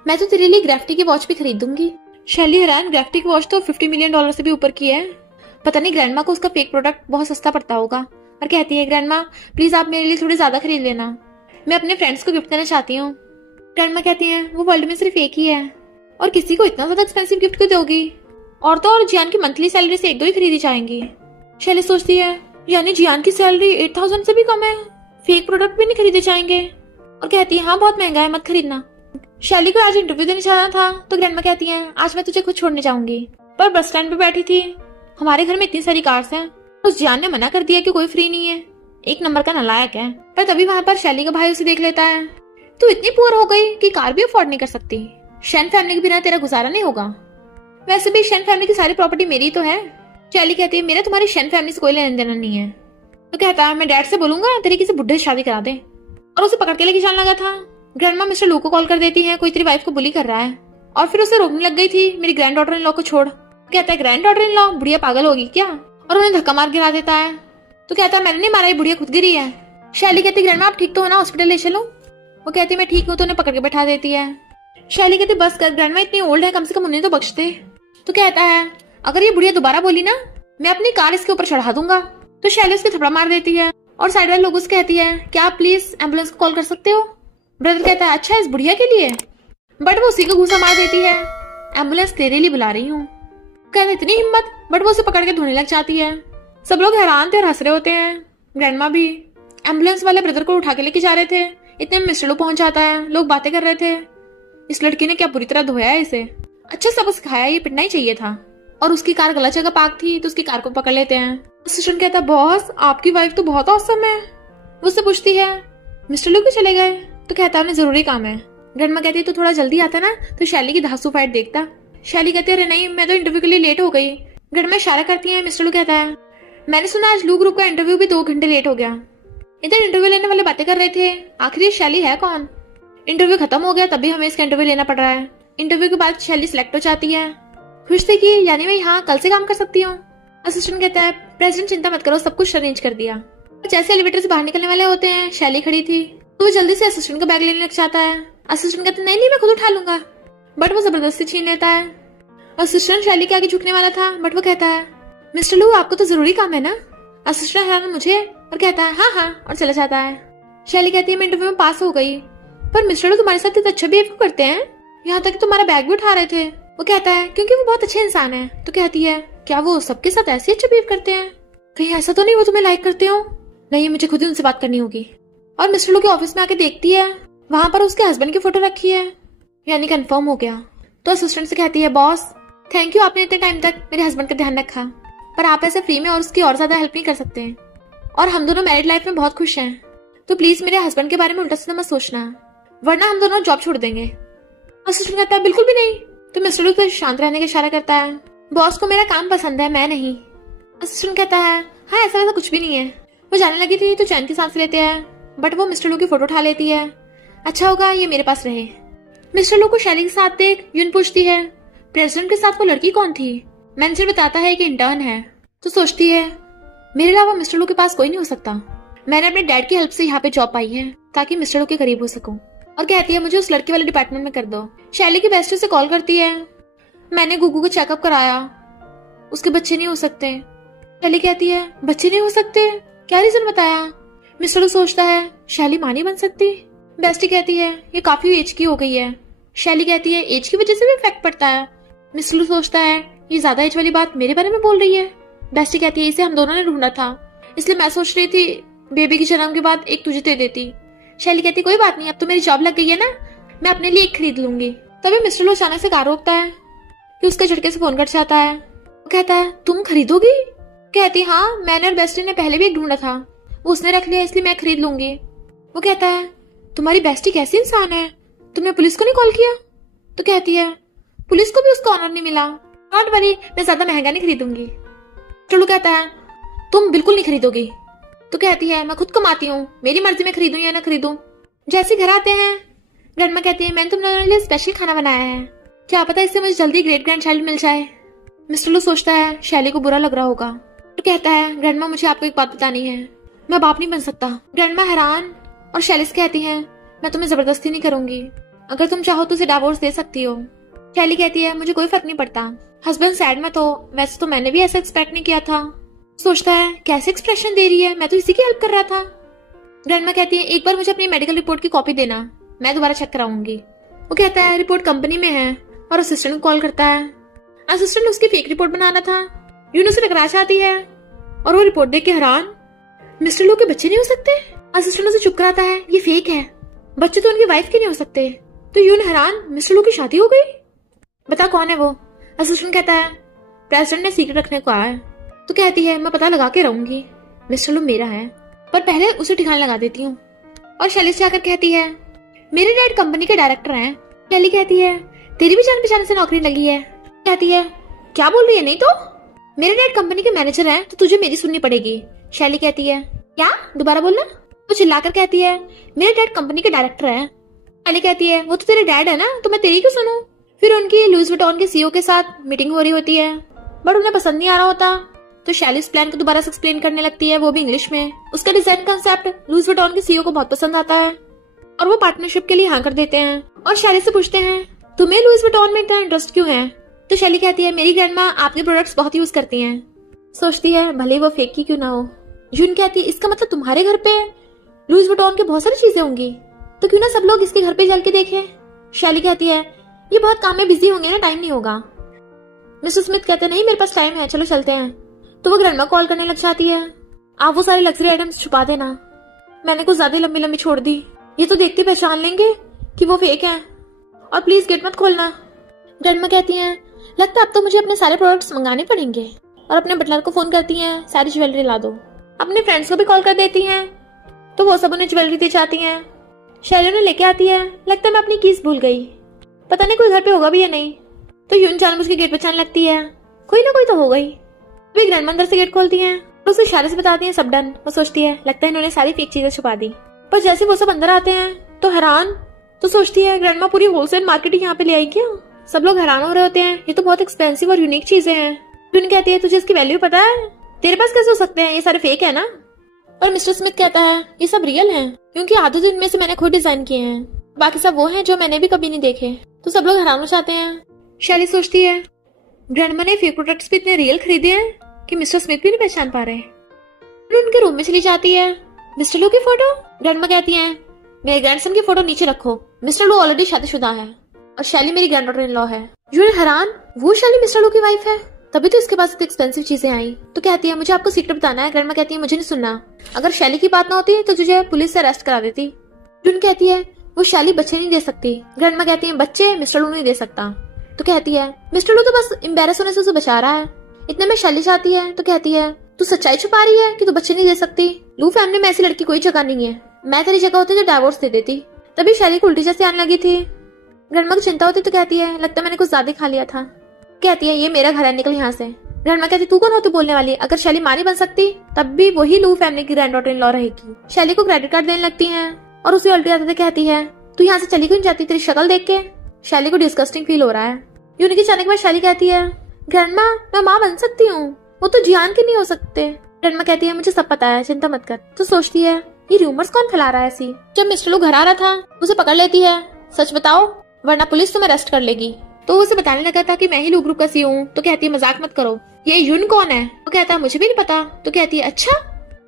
मैं तो तेरे लिए ग्रेफ्टी की वॉच भी खरीद दूंगी। शैली हैरान, ग्रेफ्टी की वॉच तो $50 मिलियन से भी ऊपर की है, पता नहीं ग्रैंडमा को उसका फेक प्रोडक्ट बहुत सस्ता पड़ता होगा। और कहती है, ग्रैंडमा प्लीज आप मेरे लिए थोड़ी ज्यादा खरीद लेना, मैं अपने फ्रेंड्स को गिफ्ट देना चाहती हूँ। ग्रैंडमा कहती है, वो वर्ल्ड में सिर्फ एक ही है, और किसी को इतना ज्यादा एक्सपेंसिव गिफ्ट क्यों दोगी? और तो और जियान की मंथली सैलरी से 1-2 ही खरीदी जाएंगी। शैली सोचती है, यानी जियान की सैलरी 8,000 से भी कम है, फेक प्रोडक्ट भी नहीं खरीदे जाएंगे। और कहती है, हाँ बहुत महंगा है, मत खरीदना। शैली को आज इंटरव्यू देने जाना था, तो ग्रैंडमा कहती है, आज मैं तुझे खुद छोड़ने जाऊंगी। पर बस स्टैंड पे बैठी थी, हमारे घर में इतनी सारी कार्स हैं, उस जियान ने मना कर दिया कि कोई फ्री नहीं है, एक नंबर का नालायक है। पर तभी वहां पर शैली का भाई उसे देख लेता है, तू इतनी पुअर हो गई कि कार भी अफोर्ड नहीं कर सकती, शेन फैमिली के बिना तेरा गुजारा नहीं होगा। वैसे भी शेन फैमिली की सारी प्रॉपर्टी मेरी तो है। शैली कहती है, मेरा तुम्हारी शेन फैमिली से कोई लेना देना नहीं है। तो कहता है, मैं डैड से बोलूंगा तेरी किसी बुढ़े से शादी करा दे, और उसे पकड़ के लेके जाने लगा था। ग्रैंडमा मिस्टर लू को कॉल कर देती है, कोई तेरी वाइफ को बुली कर रहा है, और फिर उसे रोकने लग गई थी, मेरी ग्रैंड डॉटर इन लॉ को छोड़। कहता है, ग्रैंड डॉटर इन लॉ, बुढ़िया पागल होगी क्या? और उन्हें धक्का मार गिरा देता है। तो कहता है, मैंने नहीं मारा, ये बुढ़िया खुद गिरी है। शैली कहती, ग्रैंडमा आप ठीक तो हो ना, हॉस्पिटल ले चलूं? वो कहती, मैं ठीक हूँ, तो उन्हें पकड़ के बैठा देती है। शैली कहती, बस कर ग्रैंडमा इतनी ओल्ड है, कम से कम उन्हें तो बख्श दे। तो कहता है अगर ये बुढ़िया दोबारा बोली ना मैं अपनी कार इसके ऊपर चढ़ा दूंगा। तो शैली उसके थप्पड़ मार देती है और साइड वाले लोगों से कहती है क्या आप प्लीज एम्बुलेंस को कॉल कर सकते हो। ब्रदर कहता है अच्छा इस बुढ़िया के लिए, बट वो उसी को घूसा मार देती है। एम्बुलेंस तेरे लिए बुला रही हूँ। कहता इतनी हिम्मत, बट वो उसे पकड़ के धोने लग जाती है। सब लोग हैरान थे और हंस रहे होते हैं, ग्रैंडमा भी। एम्बुलेंस वाले ब्रदर को उठा के लेके जा रहे थे, इतने में मिस्टर लू पहुंच जाता है। लोग बातें कर रहे थे इस लड़की ने क्या बुरी तरह धोया है इसे, अच्छा सबक सिखाया, ये पिटना ही चाहिए था। और उसकी कार गलत जगह पार्क थी तो उसकी कार को पकड़ लेते हैं। असिस्टेंट कहता है बॉस आपकी वाइफ तो बहुत औसम है। वो उससे पूछती है मिस्टर लू क्यों चले गए। तो कहता है उन्हें जरूरी काम है। ग्रैंडमा कहती है तो थोड़ा जल्दी आता ना तो शैली की धांसू फाइट देखता। शैली कहती है अरे नहीं मैं तो इंटरव्यू के लिए लेट हो गई। ग्रैंडमा इशारा करती है। मिस्टर लू कहता है मैंने सुना आज लू ग्रुप का इंटरव्यू भी 2 घंटे लेट हो गया। इधर इंटरव्यू लेने वाले बातें कर रहे थे आखिर शैली है कौन। इंटरव्यू खत्म हो गया तभी हमें इसका इंटरव्यू लेना पड़ रहा है। इंटरव्यू के बाद शैली सिलेक्ट हो जाती है। खुश थी कि यानी मैं यहाँ कल से काम कर सकती हूँ। असिस्टेंट कहता है प्रेसिडेंट चिंता मत करो सब कुछ अरेंज कर दिया। जैसे एलिवेटर से बाहर निकलने वाले होते हैं शैली खड़ी थी तो वो जल्दी से असिस्टेंट का बैग लेने लग जाता है। असिस्टेंट कहता है नहीं मैं खुद उठा लूंगा, बट वो जबरदस्ती छीन लेता है। असिस्टेंट शैली के आगे झुकने वाला था बट वो कहता है मिस्टर लू आपको तो जरूरी काम है ना। असिस्टेंट हैरान मुझे और कहता है हाँ और चला जाता है। शैली कहती है मैं इंटरव्यू में पास हो गई, पर मिस्टर लू तुम्हारे साथ इतना अच्छा बिहेव करते हैं, यहाँ तक तुम्हारा बैग भी उठा रहे थे। वो कहता है क्योंकि वो बहुत अच्छे इंसान है। तो कहती है क्या वो सबके साथ ऐसे अच्छा बिहेव करते हैं, कहीं ऐसा तो नहीं वो तुम्हें लाइक करते हो। नहीं मुझे खुद ही उनसे बात करनी होगी। और मिस्टर लू के ऑफिस में आके देखती है वहां पर उसके हस्बैंड की फोटो रखी है, यानी कंफर्म हो गया। तो असिस्टेंट से कहती है बॉस थैंक यू आपने इतने टाइम तक मेरे हस्बैंड का ध्यान रखा, पर आप ऐसे फ्री में और उसकी और ज्यादा हेल्प नहीं कर सकते और हम दोनों मैरिड लाइफ में बहुत खुश हैं, तो प्लीज मेरे हस्बैंड के बारे में उल्टा सीधा मत सोचना वरना हम दोनों जॉब छोड़ देंगे। असिस्टेंट कहता है बिल्कुल भी नहीं। तो मिस्टर लू तो शांत रहने का इशारा करता है। बॉस को मेरा काम पसंद है मैं नहीं। असिस्टेंट कहता है हाँ ऐसा वैसा कुछ भी नहीं है। वो जाने लगी थी तो चैन की सांस लेते हैं, बट वो मिस्टर लू की फोटो उठा लेती है। अच्छा होगा ये मेरे पास रहे। मिस्टर लू को शैली के साथ देख यून पूछती है प्रेसिडेंट के साथ वो लड़की कौन थी। मैनेजर बताता है कि इंटर्न है। तो सोचती है मेरे अलावा मिस्टर लू के पास कोई नहीं हो सकता, मैंने अपने डैड की हेल्प से यहाँ पे जॉब पाई है ताकि मिस्टर लू के करीब हो सकूं। और कहती है मुझे उस लड़के वाले डिपार्टमेंट में कर दो। शैली की बेस्टी से कॉल करती है मैंने गुगू को चेकअप कराया उसके बच्चे नहीं हो सकते। शैली कहती है बच्चे नहीं हो सकते, क्या रीजन बताया। मिस्टर लू सोचता है शैली मां नहीं बन सकती। बेस्टी कहती है ये काफी एज की हो गई है। शैली कहती है एज की वजह से भी इफेक्ट पड़ता है। मिस्टर लू सोचता है ये ज्यादा एज वाली बात मेरे बारे में बोल रही है। बेस्टी कहती है इसे हम दोनों ने ढूंढा था, इसलिए मैं सोच रही थी बेबी की जन्म के बाद एक तुझे दे देती। शैली कहती कोई बात नहीं अब तो मेरी जॉब लग गई है ना, मैं अपने लिए एक खरीद लूंगी। तभी मिस्टर लू अचानक से कार रोकता है कि उसके झटके से फोन कट जाता है। वो कहता है तुम खरीदोगी। कहती हाँ मैंने और बेस्टी ने पहले भी एक ढूंढा था, वो उसने रख लिया इसलिए मैं खरीद लूंगी। वो कहता है तुम्हारी बेस्टी कैसी इंसान है, तुमने पुलिस को नहीं कॉल किया। तो कहती है पुलिस को भी उसका ऑनर नहीं मिला, डोंट वरी मैं ज्यादा महंगा नहीं खरीदूंगी। टुल्लू कहता है तुम बिल्कुल नहीं खरीदोगी। तो कहती है मैं खुद कमाती हूँ, मेरी मर्जी में खरीदूं या ना खरीदूं। जैसे घर आते हैं ग्रैंडमा कहती है मैंने तुम दोनों के लिए स्पेशल खाना बनाया है, क्या पता इससे मुझे जल्दी ग्रेट ग्रैंड चाइल्ड मिल जाए। मिस्टर लू सोचता है शैली को बुरा लग रहा होगा। तो कहता है ग्रैंडमा मुझे आपको एक बात बतानी है, मैं बाप नहीं बन सकता। ग्रैंडमा हैरान और शैली से कहती है मैं तुम्हें जबरदस्ती नहीं करूंगी, अगर तुम चाहो तो उसे डिवोर्स दे सकती हो। शैली कहती है मुझे कोई फर्क नहीं पड़ता, हस्बैंड सैड मत हो, वैसे तो मैंने भी ऐसा एक्सपेक्ट नहीं किया था। सोचता है कैसे एक्सप्रेशन दे रही है, मैं तो इसी की हेल्प कर रहा था। ग्रैंडमा कहती है एक बार मुझे अपनी मेडिकल रिपोर्ट की कॉपी देना, मैं दोबारा चेक कराऊंगी। वो कहता है रिपोर्ट कंपनी में है और असिस्टेंट को कॉल करता है। असिस्टेंट उसकी फेक रिपोर्ट बनाना था, यूनो से टकरा जाती है और वो रिपोर्ट देख के हैरान मिस्टर लू के बच्चे नहीं हो सकते। असिस्टेंट उसे चुप कराता है ये फेक है, बच्चे तो उनकी वाइफ के नहीं हो सकते। तो यून हैरान मिस्टर लू की शादी हो गई, बता कौन है वो। असिस्टेंट कहता है प्रेसिडेंट ने सीक्रेट रखने को आया है। तो कहती है मैं पता लगा के रहूंगी, मिस्टर लू मेरा है पर पहले उसे ठिकाने लगा देती हूँ। और शैली से आकर कहती है मेरे डैड कंपनी के डायरेक्टर हैं। शैली कहती है तेरी भी जान पहचान से नौकरी लगी है। कहती है क्या बोल रही है, नहीं तो मेरे डैड कंपनी के मैनेजर हैं तो तुझे मेरी सुननी पड़ेगी। शैली कहती है क्या, दोबारा बोलना। तो चिल्लाकर कहती है मेरे डैड कंपनी के डायरेक्टर हैं। शैली कहती है वो तो तेरे डैड है ना, तो मैं तेरी क्यों सुनूं। फिर उनकी लुइस विटॉन के सीईओ के साथ मीटिंग हो रही होती है बट उन्हें पसंद नहीं आ रहा होता। तो शैली इस प्लान को दोबारा से एक्सप्लेन करने लगती है, वो भी इंग्लिश में। उसका डिजाइन कांसेप्ट लुइस विटॉन के सीईओ को बहुत पसंद आता है और वो पार्टनरशिप के लिए हाँ कर देते हैं। और शैली से पूछते हैं तुम्हें लुइस विटॉन में इतना इंटरेस्ट क्यों है, तो शैली कहती है मेरी ग्रैंडमा आपके प्रोडक्ट्स बहुत यूज करती हैं। सोचती है भले वो फेक की क्यों ना हो। जून कहती है इसका मतलब तुम्हारे घर पे लुइस वुइटन की बहुत सारी चीजें होंगी, तो क्यों ना सब लोग इसके घर पे चल के देखें। शैली कहती है ये बहुत काम में बिजी होंगे ना, टाइम नहीं होगा। मिस्टर स्मिथ कहते हैं नहीं मेरे पास टाइम है, चलो चलते हैं। तो वो ग्रैंडमा कॉल करने लग जाती है, आप वो सारे लग्जरी आइटम्स छुपा देना, मैंने कुछ ज्यादा लंबी लंबी छोड़ दी, ये तो देखते पहचान लेंगे कि वो फेक है, और प्लीज गेट मत खोलना। ग्रैंडमा कहती हैं लगता है अब तो मुझे अपने सारे प्रोडक्ट्स मंगाने पड़ेंगे, और अपने बटलर को फोन करती हैं सारी ज्वेलरी ला दो। अपने फ्रेंड्स को भी कॉल कर देती हैं, तो वो सब उन्हें ज्वेलरी दे जाती हैं। शैली उन्हें लेके आती है, लगता है मैं अपनी कीज भूल गई, पता नहीं कोई घर पे होगा भी या नहीं। तो यून जानबूझ के गेट पे चलने लगती है, कोई ना कोई तो हो गई। वे ग्रैंडमा अंदर से गेट खोलती हैं, उसे इशारे से बताती हैं सब डन। वो सोचती है लगता है इन्होंने सारी फेक चीजें छुपा दी। पर जैसे वो सब अंदर आते हैं तो हैरान, तो सोचती है ग्रैंडमा पूरी होलसेल मार्केट यहाँ पे ले आई क्या। सब लोग हैरान हो रहे होते हैं, ये तो बहुत एक्सपेंसिव और यूनिक चीजें हैं। यून कहती है तुझे इसकी वैल्यू पता है, तेरे पास कैसे हो सकते हैं, ये सारे फेक है ना। और मिस्टर स्मिथ कहता है ये सब रियल हैं, क्योंकि आधे दिन में से मैंने खुद डिजाइन किए हैं, बाकी सब वो हैं जो मैंने भी कभी नहीं देखे। तो सब लोग हैरान हो जाते हैं। शैली सोचती है ग्रैंडमा ने फेक प्रोडक्ट्स भी इतने रियल खरीदे हैं कि मिस्टर स्मिथ भी नहीं पहचान पा रहे। उनके रूम में चली जाती है, मिस्टर लू की फोटो। ग्रैंडमा कहती है मेरे ग्रैंडसन की फोटो नीचे रखो, मिस्टर लू ऑलरेडी शादीशुदा है और शैली मेरी ग्रैंड डॉटर इन लॉ है। यून हैरान, वो शैली मिस्टर लू की वाइफ है, तभी तो इसके पास इतनी एक्सपेंसिव चीजें आई। तो कहती है मुझे आपको सीक्रेट बताना है। ग्रैंडमा कहती है मुझे नहीं सुनना, अगर शैली की बात ना होती तो तुझे पुलिस से अरेस्ट करा देती। यून कहती है वो शैली बच्चे नहीं दे सकती। ग्रैंडमा कहती है बच्चे मिस्टर लू नहीं दे सकता। तो कहती है मिस्टर लू तो बस एम्बैरस होने से उसे बचा रहा है। इतने में शैली जाती है, तो कहती है तू सच्चाई छुपा रही है कि तू बच्चे नहीं दे सकती। लू फैमिली में ऐसी लड़की कोई जगह नहीं है, मैं तेरी जगह होती तो डाइवोर्स दे देती। तभी शैली को उल्टी जैसे आने लगी थी। ग्रैंडमा को चिंता होती तो कहती है लगता है मैंने कुछ ज्यादा खा लिया था। कहती है ये मेरा घर है, निकल यहाँ से। ग्रैंडमा कहती तू कौन होती बोलने वाली, अगर शैली माँ नहीं बन सकती तब भी वही लू फैमिली की ग्रैंड डॉटर इन लॉ रहेगी। शैली को क्रेडिट कार्ड देने लगती है और उसे उल्टी आते कहती है तू यहाँ से चली क्यों जाती, तेरी शक्ल देख के शैली को डिस्गस्टिंग फील हो रहा है। यूनी के जाने के बाद शैली कहती है ग्रैंडमा मैं माँ बन सकती हूँ, वो तो जियान के नहीं हो सकते। ग्रैंडमा कहती है मुझे सब पता है, चिंता मत कर। तो सोचती है ये रूमर्स कौन फैला रहा है ऐसी। जब मिस्टर लू घर आ रहा था उसे पकड़ लेती है, सच बताओ वरना पुलिस तुम्हें अरेस्ट कर लेगी। तो उसे बताने लगा था कि मैं ही लू ग्रुप का सीईओ हूँ। तो कहती है मजाक मत करो, ये यून कौन है। वो कहता है मुझे भी नहीं पता। तो कहती है अच्छा,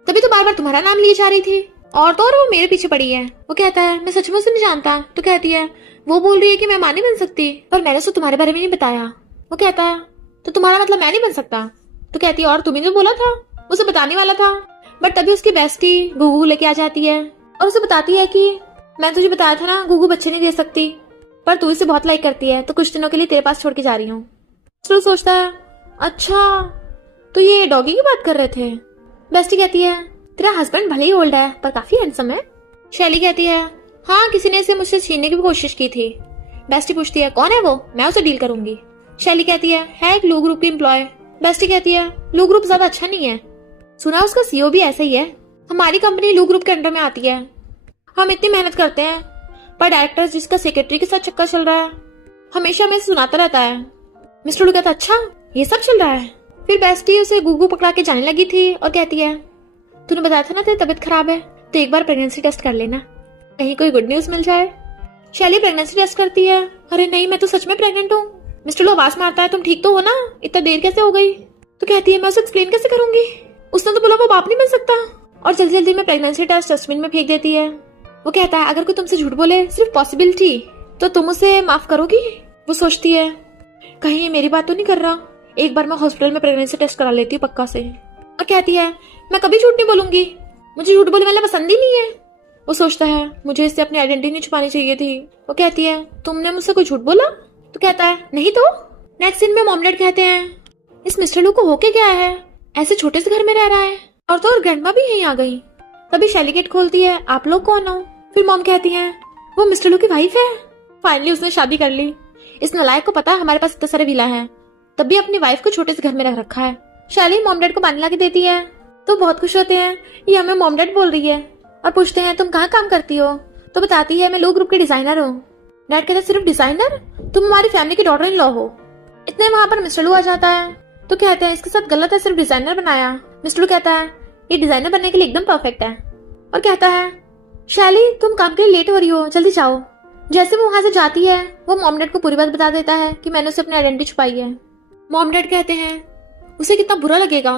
तभी तो बार बार तुम्हारा नाम लिए जा रही थी, और तो और वो मेरे पीछे पड़ी है। वो कहता है मैं सच में उसे नहीं जानता। तो कहती है वो बोल रही है कि मैं माँ नहीं बन सकती, पर मैंने उसे तुम्हारे बारे में नहीं बताया। वो कहता है तो तुम्हारा मतलब मैं नहीं बन सकता। तो कहती है और तुम्हें जो बोला था, उसे बताने वाला था, बट तभी उसकी बेस्टी गुगू लेके आ जाती है और उसे बताती है कि मैं तुझे बताया था ना गुगू बच्चे नहीं दे सकती, पर तू इसे बहुत लाइक करती है, तो कुछ दिनों के लिए तेरे पास छोड़ के जा रही हूँ। तो सोचता है अच्छा तो ये डॉगी की बात कर रहे थे। बेस्टी कहती है तेरा हस्बैंड भले ही ओल्ड है पर काफी हैंडसम है। शैली कहती है हाँ किसी ने इसे मुझसे छीनने की भी कोशिश की थी। बेस्टी पूछती है कौन है वो, मैं उसे डील करूंगी। शैली कहती है एक लू ग्रुप की एम्प्लॉय। बेस्टी कहती है लू ग्रुप ज्यादा अच्छा नहीं है, सुना उसका सीईओ भी ऐसा ही है। हमारी कंपनी लू ग्रुप के अंडर में आती है, हम इतनी मेहनत करते हैं, पर डायरेक्टर जिसका सेक्रेटरी के साथ चक्कर चल रहा है हमेशा हमें सुनाता रहता है। मिस्टर लू कहता अच्छा ये सब चल रहा है। फिर बेस्टी उसे गुगू पकड़ा के जाने लगी थी और कहती है तूने बताया था ना तेरी तबीयत खराब है, तो एक बार प्रेगनेंसी टेस्ट कर लेना, कहीं कोई गुड न्यूज मिल जाए। शैली प्रेगनेंसी टेस्ट करती है, अरे नहीं मैं तो सच में प्रेग्नेंट हूँ। मिस्टर लू आवाज मारता है तुम ठीक तो हो ना, इतना देर कैसे हो गई। तो कहती है मैं उसे एक्सप्लेन कैसे करूंगी, उसने तो बोला वो बाप नहीं बन सकता, और जल्दी जल्दी में प्रेगनेंसी टेस्ट डस्टबिन में फेंक देती है। वो कहता है अगर कोई तुमसे झूठ बोले सिर्फ पॉसिबिलिटी, तो तुम उसे माफ करोगी। वो सोचती है कहीं ये मेरी बात तो नहीं कर रहा, एक बार मैं हॉस्पिटल में प्रेगनेंसी टेस्ट करा लेती हूँ पक्का से। और कहती है मैं कभी झूठ नहीं बोलूंगी, मुझे झूठ बोलने वाला पसंद ही नहीं है। वो सोचता है मुझे इससे अपनी आइडेंटिटी नहीं छुपानी चाहिए थी। वो कहती है तुमने मुझसे कोई झूठ बोला। तो कहता है नहीं तो। नेक्स्ट सीन में मॉम डैड कहते हैं इस मिस्टर लू को होके क्या है, ऐसे छोटे से घर में रह रहा है, और तो और ग्रैंडमा भी यहीं आ गई। तभी शैली गेट खोलती है आप लोग कौन हो। फिर मॉम कहती है वो मिस्टर लू की वाइफ है, फाइनली उसने शादी कर ली। इस नलायक को पता है हमारे पास इतने सारे विला है, तब भी अपनी वाइफ को छोटे से घर में रख रखा है। शैली मॉम डैड को पानी ला के देती है, तो बहुत खुश होते हैं, ये हमें मॉम डैड बोल रही है, और पूछते हैं तुम कहाँ काम करती हो। तो बताती है मैं लू ग्रुप की डिजाइनर हूँ। डैड कहते हैं सिर्फ डिजाइनर, तुम हमारी फैमिली की डॉटर इन लॉ हो। इतने वहाँ पर मिस्टर लू आ जाता है, तो कहते हैं इसके साथ गलत है, सिर्फ डिजाइनर बनाया। मिस्टर लू कहता है ये डिजाइनर बनने के लिए एकदम परफेक्ट है, और कहता है शैली तुम काम के लिए लेट हो रही हो, जल्दी जाओ। जैसे वो वहां से जाती है वो मॉम डैड को पूरी बात बता देता है कि मैंने उसे अपनी आइडेंटिटी छुपाई है। मॉम डैड कहते हैं उसे कितना बुरा लगेगा,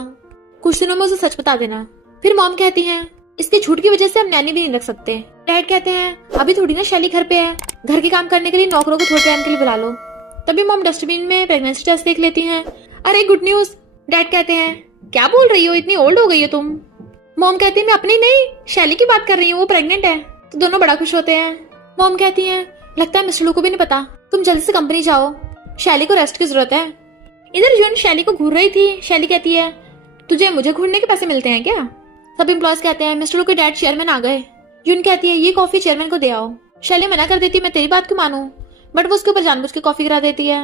कुछ दिनों में उसे सच बता देना। फिर मॉम कहती हैं इसके झूठ की वजह से हम नैनी भी नहीं रख सकते। डैड कहते हैं अभी थोड़ी ना शैली घर पे है, घर के काम करने के लिए नौकरों को थोड़े टाइम के लिए बुला लो। तभी मॉम डस्टबिन में प्रेगनेंसी टेस्ट देख लेती हैं। अरे गुड न्यूज। डैड कहते हैं क्या बोल रही हो, इतनी ओल्ड हो गई हो तुम। मॉम कहती है मैं अपनी नहीं शैली की बात कर रही हूँ, वो प्रेग्नेंट है। तो दोनों बड़ा खुश होते हैं। मॉम कहती है लगता है मिस्टर लू को भी नहीं पता, तुम जल्दी से कंपनी जाओ, शैली को रेस्ट की जरूरत है। इधर जून शैली को घूर रही थी। शैली कहती है तुझे मुझे घूरने के पैसे मिलते हैं क्या? सब एम्प्लॉयज कहते हैं मिस्टर लू के डैड चेयरमैन आ गए। जून कहती है ये कॉफी चेयरमैन को दे आओ। शैली मना कर देती मैं तेरी बात क्यों मानूं, बट वो उसके ऊपर जानबूझ के कॉफी गिरा देती है।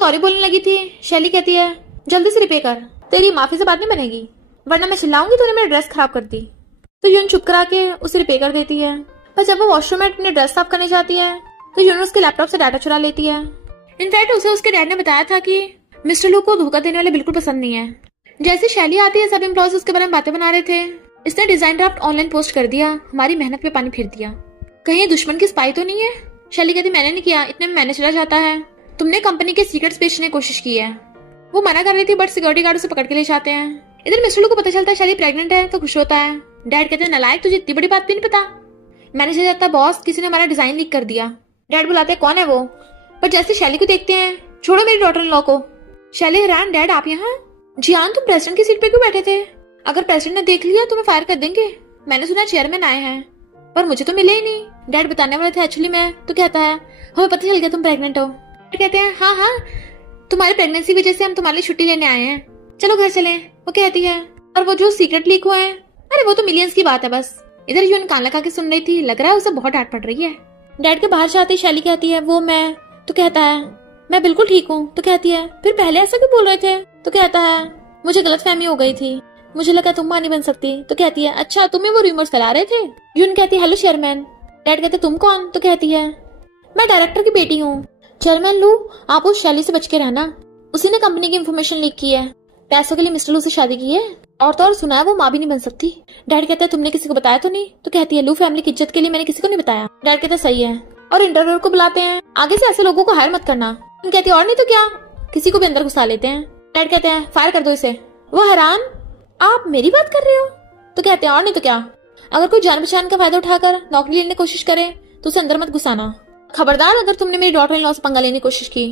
सॉरी बोलने लगी थी। शैली कहती है जल्दी से रिपे कर, तेरी माफी से बात नहीं बनेगी, वरना मैं चिल्लाऊंगी तूने मेरी ड्रेस खराब कर दी। तो यून चुप करा के उसे रिपे कर देती है। पर जब वो वॉशरूम में अपनी ड्रेस साफ करने जाती है तो यून उसके लैपटॉप से डाटा चुरा लेती है। इनफैक्ट उसे उसके डैड ने बताया था कि मिस्टर लू को धोखा देने वाले बिल्कुल पसंद नहीं है। जैसे शैली आती है सब एम्प्लॉयज उसके बारे में बातें बना रहे थे। इसने डिजाइन ड्राफ्ट ऑनलाइन पोस्ट कर दिया, हमारी मेहनत पे पानी फिर दिया, कहीं दुश्मन की स्पाई तो नहीं है। शैली कहती मैंने नहीं किया, इतने में मैंने चला जाता है, तुमने कंपनी के सीक्रेट्स बेचने की कोशिश की है। वो मना कर रही थी बट सिक्योरिटी गार्ड उसे पकड़ के ले जाते हैं। इधर मिस्टर लू को पता चलता है शैली प्रेग्नेंट है तो खुश होता है। डैड कहते हैं नालायक तुझे इतनी बड़ी बात भी नहीं पता। मैनेजर जाता बॉस किसी ने हमारा डिजाइन लीक कर दिया। डैड बुलाते हैं कौन है वो, पर जैसे शैली को देखते हैं छोड़ो मेरी डॉटर इन लॉ को। शैली हैरान डैड आप यहाँ? जी हाँ तुम प्रेसिडेंट की सीट पे क्यों बैठे थे? अगर प्रेसिडेंट ने देख लिया तो मैं फायर कर देंगे। मैंने सुना चेयरमैन आए हैं पर मुझे तो मिले ही नहीं। डैड बताने वाले थे एक्चुअली मैं। तो कहता है हमें पता चल गया तुम प्रेग्नेंट हो। कहते हैं हाँ हाँ तुम्हारी प्रेगनेंसी वजह से हम तुम्हारे लिए छुट्टी लेने आए हैं, चलो घर चलें। वो कहती है और वो जो सीक्रेट लीक हुआ है अरे वो तो मिलियंस की बात है बस। इधर यून कान लगा के सुन रही थी, लग रहा है उसे बहुत डांट पड़ रही है। डैड के बाहर जाते ही शैली कहती है वो मैं। तो कहता है मैं बिल्कुल ठीक हूँ। तो कहती है फिर पहले ऐसा क्यों बोल रहे थे? तो कहता है मुझे गलतफहमी हो गई थी, मुझे लगा तुम मां नहीं बन सकती। तो कहती है अच्छा तुम्हें वो रूमर्स फैला रहे थे। यून कहती है हेलो चेयरमैन। डैड कहते तुम कौन? तो कहती है मैं डायरेक्टर की बेटी हूँ। चेयरमैन लू आप उस शैली से बच के रहना, उसी ने कंपनी की इन्फॉर्मेशन लीक की है, पैसों के लिए मिस्टर लू से शादी की है, और तो और सुना है वो माँ भी नहीं बन सकती। डैड कहता है तुमने किसी को बताया तो नहीं? तो कहती है लू फैमिली की इज्जत के लिए मैंने किसी को नहीं बताया। डैड कहता सही है, और इंटरव्यूअर को बुलाते हैं, आगे से ऐसे लोगों को हायर मत करना। कहती है और नहीं तो क्या, किसी को भी अंदर घुसा लेते हैं। डैड कहते हैं फायर कर दो इसे। वो हैरान आप मेरी बात कर रहे हो? तो कहते हैं और नहीं तो क्या, अगर कोई जान पहचान का फायदा उठाकर नौकरी लेने की कोशिश करे तो उसे अंदर मत घुसाना, खबरदार अगर तुमने मेरी डॉटर इन लॉ से पंगा लेने की कोशिश की।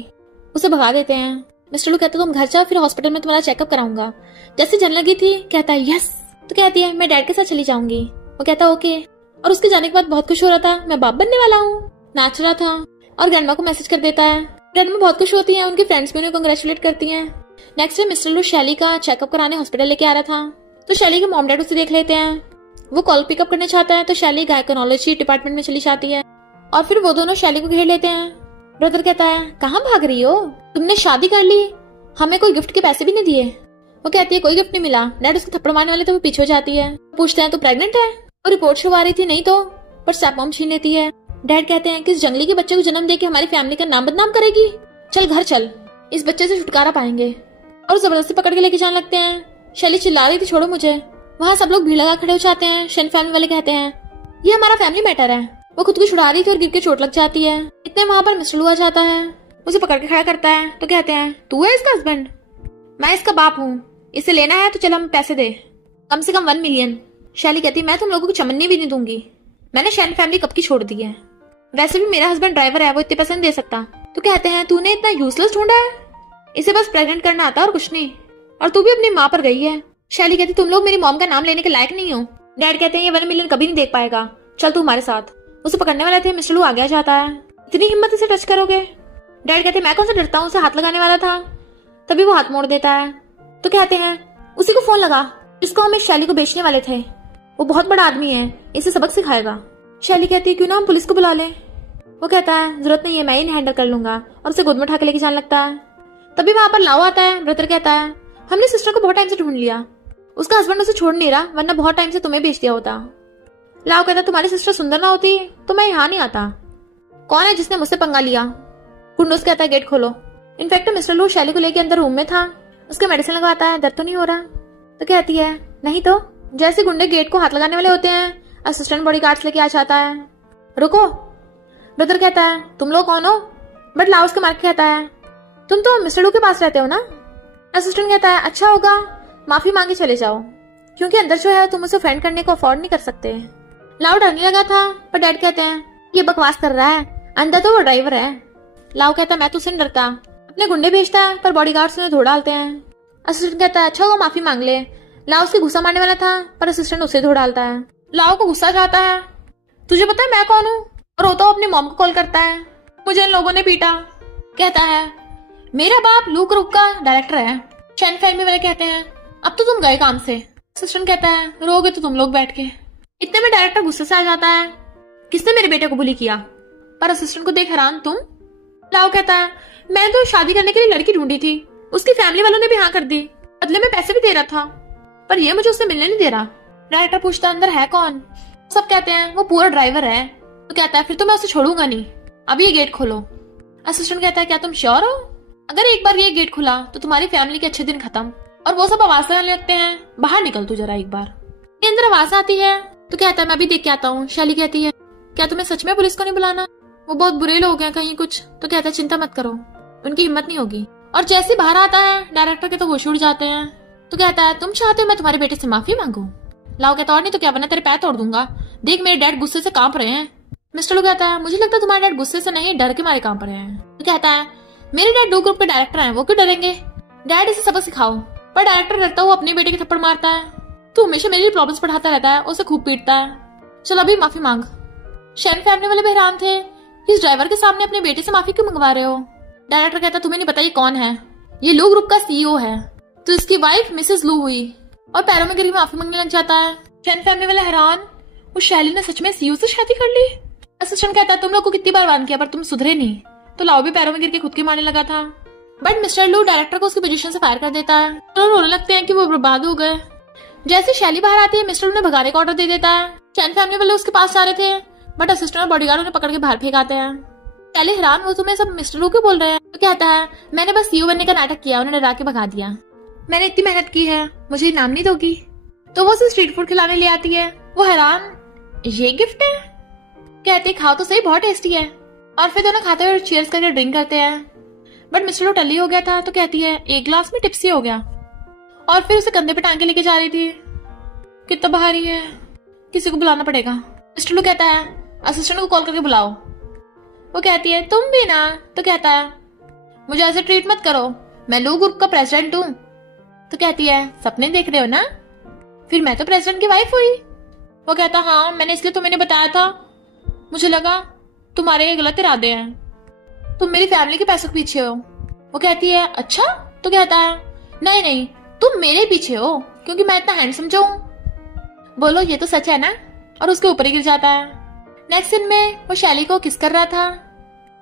उसे भगा देते हैं। मिस्टर लू कहते तुम घर जाओ फिर हॉस्पिटल में तुम्हारा चेकअप कराऊंगा। जैसे जाने लगी थी कहता है यस। तो कहती है मैं डैड के साथ चली जाऊंगी। वो कहता ओके, और उसके जाने के बाद बहुत खुश हो रहा था, मैं बाप बनने वाला हूँ, नाच रहा था, और ग्रैंडमा को मैसेज कर देता है। ग्रैंडमा बहुत खुश होती है, उनकी फ्रेंड्स भी उन्हें कांग्रेचुलेट करती हैं। नेक्स्ट डे मिस्टर लू शैली का चेकअप कराने हॉस्पिटल लेके आ रहा था, तो शैली के मॉम डैड उसे देख लेते हैं। वो कॉल पिकअप करना चाहता है तो शैली गायकोनोलॉजी डिपार्टमेंट में चली जाती है, और फिर वो दोनों शैली को घेर लेते हैं। ब्रदर कहता है कहाँ भाग रही हो, तुमने शादी कर ली, हमें कोई गिफ्ट के पैसे भी नहीं दिए। वो कहती है कोई गिफ्ट नहीं मिला। डैड उसको थप्पड़ मारने वाले तो वो पीछे हो जाती है। पूछते हैं तो प्रेग्नेंट है, और रिपोर्ट शुरू आ रही थी नहीं तो, पर स्टेप मॉम छीन लेती है। डैड कहते हैं किस जंगली के बच्चे को जन्म देके हमारी फैमिली का नाम बदनाम करेगी, चल घर चल, इस बच्चे से छुटकारा पाएंगे। और जबरदस्ती पकड़ के लेके जाने लगते हैं। शैली चिल्ला रही थी छोड़ो मुझे। वहाँ सब लोग भीड़ लगा खड़े हो जाते हैं। शन फैमिली वाले कहते हैं ये हमारा फैमिली मैटर है। वो खुद को छुड़ा रही थी और गिर के चोट लग जाती है। इतने वहाँ पर मिस्टर लू आ जाता है, उसे पकड़ के खड़ा करता है। तो कहते हैं तू है इसका हस्बैंड? मैं इसका बाप हूँ, इसे लेना है तो चल हम पैसे दे, कम से कम 1 मिलियन। शैली कहती मैं तुम लोगों को चमन्नी भी नहीं दूंगी, मैंने शैन फैमिली कब की छोड़ दी है, वैसे भी मेरा हस्बैंड ड्राइवर है, वो इतने पैसे नहीं दे सकता। तो कहते हैं तूने इतना यूजलेस ढूंढा है, इसे बस प्रेग्नेंट करना आता और कुछ नहीं, और तू भी अपनी माँ पर गई है। शैली कहती तुम लोग मेरी मॉम का नाम लेने के लायक नहीं हो। डैड कहते हैं ये 1 मिलियन कभी नहीं देख पाएगा, चल तू हमारे साथ। उसे पकड़ने वाले थे, मिस्टर लू आगे आ जाता है। इतनी हिम्मत इसे टच करोगे? डैड कहते मैं कौन सा डरता हूँ, उसे हाथ लगाने वाला था, तभी वो हाथ मोड़ देता है। तो कहते हैं उसी को फोन लगा, इसको हम इस शैली को बेचने वाले थे, वो बहुत बड़ा आदमी है, इसे सबक सिखाएगा। शैली कहती है क्यों ना हम पुलिस को बुला ले। वो कहता है जरूरत नहीं है, मैं ही हैंडल कर लूंगा, और उसे गोद में उठा के लेके जाने लगता है। तभी वहां पर लाओ आता है। ब्रदर कहता है हमने सिस्टर को बहुत टाइम से ढूंढ लिया, उसका हस्बैंड उसे छोड़ नहीं रहा, वरना बहुत टाइम से तुम्हें बेच दिया होता। लाओ कहता तुम्हारी सिस्टर सुंदर ना होती तो मैं यहाँ नहीं आता। कौन है जिसने मुझसे पंगा लिया? कुंडूस कहता है गेट खोलो। इनफैक्ट मिस्टर लू शैली को लेके अंदर रूम में था, उसके मेडिसिन लगवाता है, दर्द तो नहीं हो रहा? तो कहती है नहीं तो। जैसे गुंडे गेट को हाथ लगाने वाले होते हैं, असिस्टेंट बॉडीगार्ड्स लेके आ जाता है। रुको। ब्रदर कहता है तुम लोग कौन हो? बट लाओस के मार्क कहता है तुम तो मिस्टर लू के पास रहते हो ना? असिस्टेंट कहता है अच्छा होगा माफी मांगे चले जाओ, क्योंकि अंदर जो है तुम उसे फ्रेंड करने को अफोर्ड नहीं कर सकते। लाओ डरने लगा था, पर डैड कहते हैं ये बकवास कर रहा है, अंदर तो वो ड्राइवर है। लाओ कहता है मैं तो उससे नहीं डरता। अपने गुंडे भेजता है पर बॉडीगार्ड्स उन्हें धो डालते हैं। असिस्टेंट कहता है अच्छा होगा माफी मांग ले। लाओ उसके गुस्सा मारने वाला था, पर असिस्टेंट उसे धो डालता है। लाओ को गुस्सा जाता है, तुझे पता है मैं कौन हूँ? और रोता हुआ अपनी मॉम को कॉल करता है, मुझे इन लोगों ने पीटा। कहता है मेरा बाप लूक रुक का डायरेक्टर है। चैन फैमिली वाले कहते हैं अब तो तुम गए काम से। असिस्टेंट कहता है रोगे तो तुम लोग बैठ के। इतने में डायरेक्टर गुस्से से आ जाता है, किसने मेरे बेटे को बुली किया? पर असिस्टेंट को देख हैरान तुम? लाओ कहता है मैंने तो शादी करने के लिए लड़की ढूंढी थी, उसकी फैमिली वालों ने भी हाँ कर दी, बदले में पैसे भी दे रहा था, पर ये मुझे उससे मिलने नहीं दे रहा। डायरेक्टर पूछता अंदर है कौन? सब कहते हैं वो पूरा ड्राइवर है। तो कहता है फिर तो मैं उसे छोड़ूंगा नहीं, अब ये गेट खोलो। असिस्टेंट कहता है क्या तुम श्योर हो? अगर एक बार ये गेट खुला तो तुम्हारी फैमिली के अच्छे दिन खत्म। और वो सब आवाज आने लगते हैं बाहर निकल तू जरा एक बार। ये अंदर आवाज आती है तो कहता है मैं भी देख के आता हूँ। शैली कहती है क्या तुम्हें सच में पुलिस को नहीं बुलाना? वो बहुत बुरे लोग हैं कहीं कुछ। तो कहता है चिंता मत करो, उनकी हिम्मत नहीं होगी। और जैसे बाहर आता है डायरेक्टर के तो होश उड़ जाते हैं। तो कहता है तुम चाहते हो मैं तुम्हारे बेटे से माफी मांगू? लाओ कहता और नहीं तो क्या, वरना तेरे पैर तोड़ दूंगा, देख मेरे डैड गुस्से से कांप रहे हैं। मिस्टर लू कहता है मुझे लगता है तुम्हारे डैड गुस्से से नहीं डर के मारे कांप रहे हैं। तो कहता है मेरे डैड डू ग्रुप के डायरेक्टर हैं, वो क्यों डरेंगे? डैड इसे सबक सिखाओ। पर डायरेक्टर डरता हुआ अपने बेटे के थप्पड़ मारता है, तू हमेशा मेरे लिए प्रॉब्लम्स बढ़ाता रहता है, उसे खूब पीटता है, चल अभी माफी मांग। शैन फैमिली वाले भी हैरान थे, इस ड्राइवर के सामने अपने बेटे से माफी क्यों मंगवा रहे हो? डायरेक्टर कहता तुम्हें नहीं पता ये कौन है? ये लू ग्रुप का सीईओ है। तो इसकी वाइफ मिसेस लू हुई, और पैरों में गिर माफी मांगने लग जाता है। शैन फैमिली वाले हैरान, उस शैली ने सच में सीईओ से शादी कर ली? असिस्टेंट कहता है तुम लोग को कितनी बार वार्न किया पर तुम सुधरे नहीं। तो लाओ भी पैरों में गिर के खुद के मारने लगा था, बट मिस्टर लू डायरेक्टर को उसकी पोजीशन से फायर कर देता है। तो रोने लगते हैं कि वो बर्बाद हो गए। जैसे शैली बाहर आती है मिस्टर लू ने भगाने का ऑर्डर दे देता है। शैन फैमिली वाले उसके पास जा रहे थे, बट असिस्टेंट और बॉडीगार्ड उन्हें पकड़ के बाहर फेंक आते हैं। शैली हैरान, वो तुम्हें सब मिस्टर लू क्यों बोल रहे हैं? तो कहता है मैंने बस सीईओ बनने का नाटक किया, उन्हें डरा के भगा दिया। मैंने इतनी मेहनत की है, मुझे इनाम नहीं दोगी? तो वो उसे स्ट्रीट फूड खिलाने ले आती है। वो हैरान, ये गिफ्ट है? कहते खाओ तो सही, बहुत टेस्टी है। और फिर दोनों खाते हुए चीयर्स करके ड्रिंक करते हैं। बट मिस्टर लू टल्ली हो गया था, तो कहती है एक ग्लास में टिप्सी हो गया। और फिर उसे कंधे पे टांग के लेके जा रही थी। कितना भारी है, किसी को बुलाना पड़ेगा। मिस्टर लू कहता है असिस्टेंट को कॉल करके बुलाओ। वो कहती है तुम भी ना। तो कहता है मुझे ऐसे ट्रीट मत करो, मैं लू ग्रुप का प्रेसिडेंट हूँ। तो कहती है सपने देख रहे हो ना, फिर मैं तो प्रेसिडेंट की वाइफ हुई। वो कहता हाँ मैंने इसलिए तुम्हें नहीं बताया था, मुझे लगा तुम्हारे ये गलत इरादे हैं, तुम मेरी फैमिली के पैसों के पीछे हो। वो कहती है अच्छा? तो कहता है नहीं नहीं तुम मेरे पीछे हो, क्योंकि मैं इतना हैंडसम जो हूँ। बोलो ये तो सच है ना? और उसके ऊपर ही गिर जाता है। नेक्स्ट सीन में वो शैली को किस कर रहा था,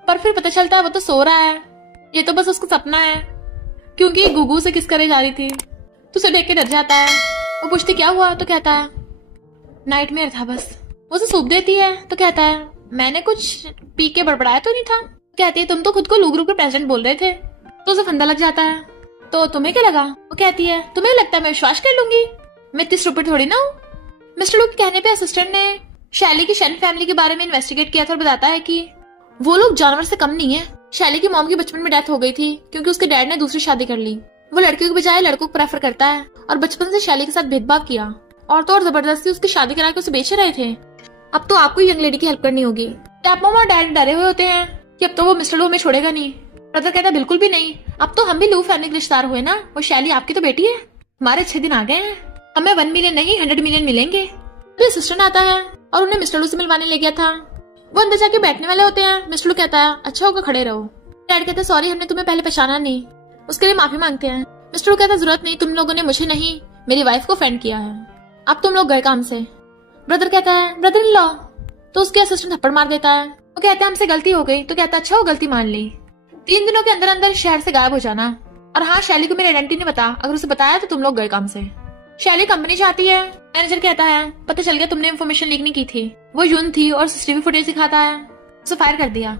पर फिर पता चलता है वो तो सो रहा है, ये तो बस उसका सपना है, क्योंकि गुगू से किस करे जा रही थी। तो उसे देख के डर जाता है। वो पूछती क्या हुआ? तो कहता है नाइटमेयर था बस। वो उसे सूप देती है। तो कहता है मैंने कुछ पी के बड़बड़ाया तो नहीं था? कहती है तुम तो खुद को लू ग्रुप के प्रेसिडेंट बोल रहे थे। तो उसे फंदा लग जाता है। तो तुम्हें क्या लगा? वो कहती है तुम्हें लगता है मैं विश्वास कर लूंगी, मैं इतनी स्टूपिड थोड़ी ना हूँ। मिस्टर लू के कहने पे असिस्टेंट ने शैली की शन फैमिली के बारे में इन्वेस्टिगेट किया था और बताता है कि वो लोग जानवर से कम नहीं है। शैली की मॉम की बचपन में डेथ हो गई थी, क्योंकि उसके डैड ने दूसरी शादी कर ली। वो लड़कियों के बजाय लड़कों को प्रेफर करता है, और बचपन से शैली के साथ भेदभाव किया, और तो और जबरदस्ती उसकी शादी करा के उसे बेच रहे थे। अब तो आपको यंग लेडी की हेल्प करनी होगी। टैप मॉम और डैड डरे हुए होते हैं कि अब तो वो मिस्टर लू हमें छोड़ेगा नहीं। ब्रदर कहता है बिल्कुल भी नहीं, अब तो हम भी लू फैमिली के रिश्तेदार हुए ना, वो शैली आपकी तो बेटी है, हमारे अच्छे दिन आ गए हैं, हमें 1 मिलियन नहीं 100 मिलियन मिलेंगे। तो असिस्टेंट आता है और उन्हें मिस्टर लू से मिलवाने ले गया था। वो अंदर जाके बैठने वाले होते हैं। मिस्टर लू कहता है अच्छा होगा खड़े रहो। डैड कहते हैं सॉरी हमने तुम्हें पहले पहचाना नहीं, उसके लिए माफी मांगते हैं। मिस्टर लू कहता है जरूरत नहीं, तुम लोगों ने मुझे नहीं मेरी वाइफ को फ्रेंड किया है, अब तुम लोग गए काम से। ब्रदर कहता है ब्रदर इन लॉ। तो उसके असिस्टेंट थप्पड़ मार देता है। वो कहता है हमसे गलती हो गई। तो कहता है अच्छा वो गलती मान ली, 3 दिनों के अंदर अंदर शहर से गायब हो जाना। और हाँ शैली को मेरी आइडेंटिटी नहीं पता, अगर उसे बताया तो तुम लोग गए काम से। शैली कंपनी जाती है। मैनेजर कहता है पता चल गया तुमने इन्फॉर्मेशन लीक नहीं की थी। वो यून थी और सीसीटीवी फुटेज दिखाता है, उसे फायर कर दिया।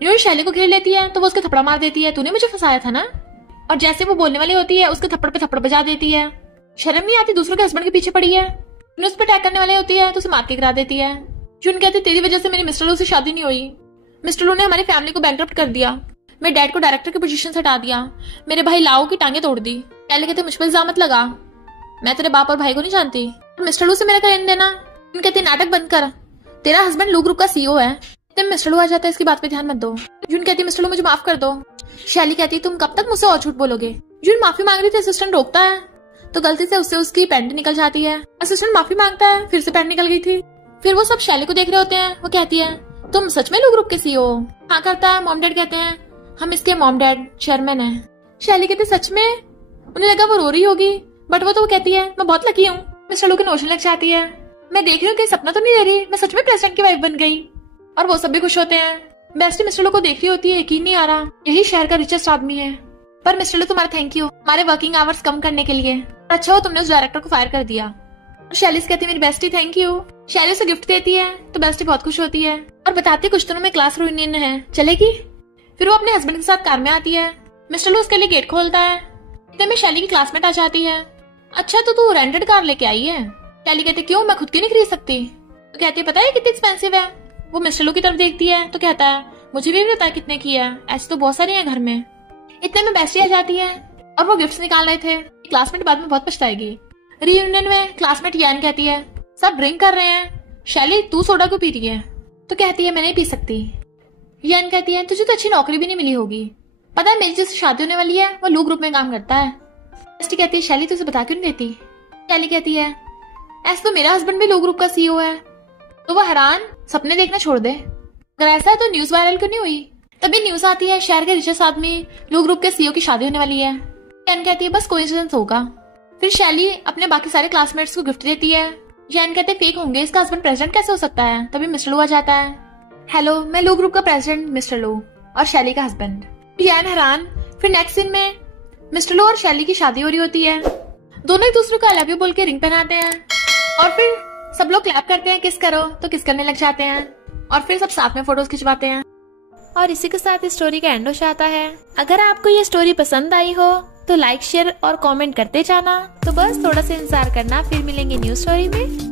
यून शैली को घेर लेती है तो वो उसके थप्पड़ मार देती है, तूने मुझे फंसाया था ना। और जैसे वो बोलने वाली होती है उसके थप्पड़ पे थप्पड़ बजा देती है। शर्म नहीं आती, दूसरों के हस्बैंड के पीछे पड़ी है। उस पर अटैक करने वाली होती है तो उसे मार के गिरा देती है। जून कहती तेरी वजह से मेरी मिस्टर लू से शादी नहीं हुई। मिस्टर लू ने हमारी फैमिली को बैंकरप्ट कर दिया, मेरे डैड को डायरेक्टर की पोजीशन से हटा दिया, मेरे भाई लाओ की टांगे तोड़ दी। शैली कहती मुझ पर इल्जाम मत लगा, मैं तेरे बाप और भाई को नहीं जानती। मिस्टर लू से मेरा क्या लेन देना। जून कहती नाटक बंद कर, तेरा हस्बैंड लू ग्रुप का सीईओ है। मिस्टर लू आ जाता है, इसकी बात पे ध्यान मत दो। जून कहती मिस्टर लू मुझे माफ कर दो। शैली कहती तुम कब तक मुझसे और झूठ बोलोगे। जून माफी मांग रही थी, असिस्टेंट रोकता है तो गलती से उससे उसकी पैंट निकल जाती है। असिस्टेंट माफी मांगता है, फिर से पैंट निकल गई थी। फिर वो सब शैली को देख रहे होते हैं। वो कहती है तुम सच में लू ग्रुप के सीईओ। हाँ करता है। मॉम डैड कहते हैं हम इसके मॉम डैड चेयरमैन है। शैली कहती सच में। उन्हें लगा वो रो रही होगी, बट वो कहती है मैं बहुत लकी हूँ। मिस्टर लू की नोशन लग जाती है, मैं देख रही हूँ कि सपना तो नहीं दे रही, मैं सच में प्रेसिडेंट की वाइफ बन गई। और वो सब भी खुश होते हैं। बेस्टी मिस्टर लू को देख रही होती है, यकीन नहीं आ रहा यही शहर का रिचेस्ट आदमी है। पर मिस्टर लू तुम्हारा थैंक यू हमारे वर्किंग आवर्स कम करने के लिए। अच्छा हो तुमने उस डायरेक्टर को फायर कर दिया। शैली कहती है मेरी बेस्टी थैंक यू। शैली उसे गिफ्ट देती है तो बेस्टी बहुत खुश होती है और बताती है कुछ दिनों में क्लास रियूनियन है, चलेगी। फिर वो अपने हस्बैंड के साथ कार में आती है। मिस्टर लू उसके लिए गेट खोलता है। इतने में शैली की क्लासमेट आ जाती है। अच्छा तो तू रेंटेड कार लेके आई है। शैली कहती क्यों, मैं खुद क्यों नहीं खरीद सकती। तो कहती है पता है कितनी एक्सपेंसिव है। वो मिस्टर लू की तरफ देखती है तो कहता है मुझे भी पता है कितने की है, ऐसे तो बहुत सारी है घर में। इतने में बेस्टी आ जाती है और वो गिफ्ट्स निकाल रहे थे। क्लासमेट बाद में बहुत पछताएगी। रियूनियन में क्लासमेट यान कहती है सब ड्रिंक कर रहे हैं, शैली तू सोडा क्यों पी रही है। तो कहती है मैं नहीं पी सकती। यान कहती है तुझे तो अच्छी नौकरी भी नहीं मिली होगी, पता है मेरी जिससे शादी होने वाली है वो लू ग्रुप में काम करता है। बेस्टी कहती है शैली तुझे बता क्यों नहीं देती। शैली कहती है ऐसे तो मेरा हस्बैंड भी लू ग्रुप का सीईओ है। तो वो हैरान, सपने देखना छोड़ दे, अगर ऐसा है तो न्यूज वायरल क्यों नहीं हुई। तभी न्यूज आती है शहर के रिचेस्ट आदमी लू ग्रुप के सीईओ की शादी होने वाली है। यान कहती है बस कोइंसिडेंस होगा। फिर शैली अपने बाकी सारे क्लासमेट्स को गिफ्ट देती है। यान कहते फेक होंगे, इसका हस्बैंड प्रेसिडेंट कैसे हो सकता है। तभी मिस्टर लू आ जाता है। हेलो मैं लू ग्रुप का प्रेसिडेंट मिस्टर लू और शैली का हस्बैंड। यान हैरान। फिर नेक्स्ट सीन में मिस्टर लू और शैली की शादी हो रही होती है। दोनों एक दूसरे को आई लव यू बोल के रिंग पहनाते हैं और फिर सब लोग क्लैप करते हैं, किस करो तो किस करने लग जाते हैं और फिर सब साथ में फोटोज खिंचवाते हैं। और इसी के साथ इस स्टोरी का एंड हो जाता है। अगर आपको ये स्टोरी पसंद आई हो तो लाइक शेयर और कमेंट करते जाना। तो बस थोड़ा सा इंतजार करना, फिर मिलेंगे न्यू स्टोरी में।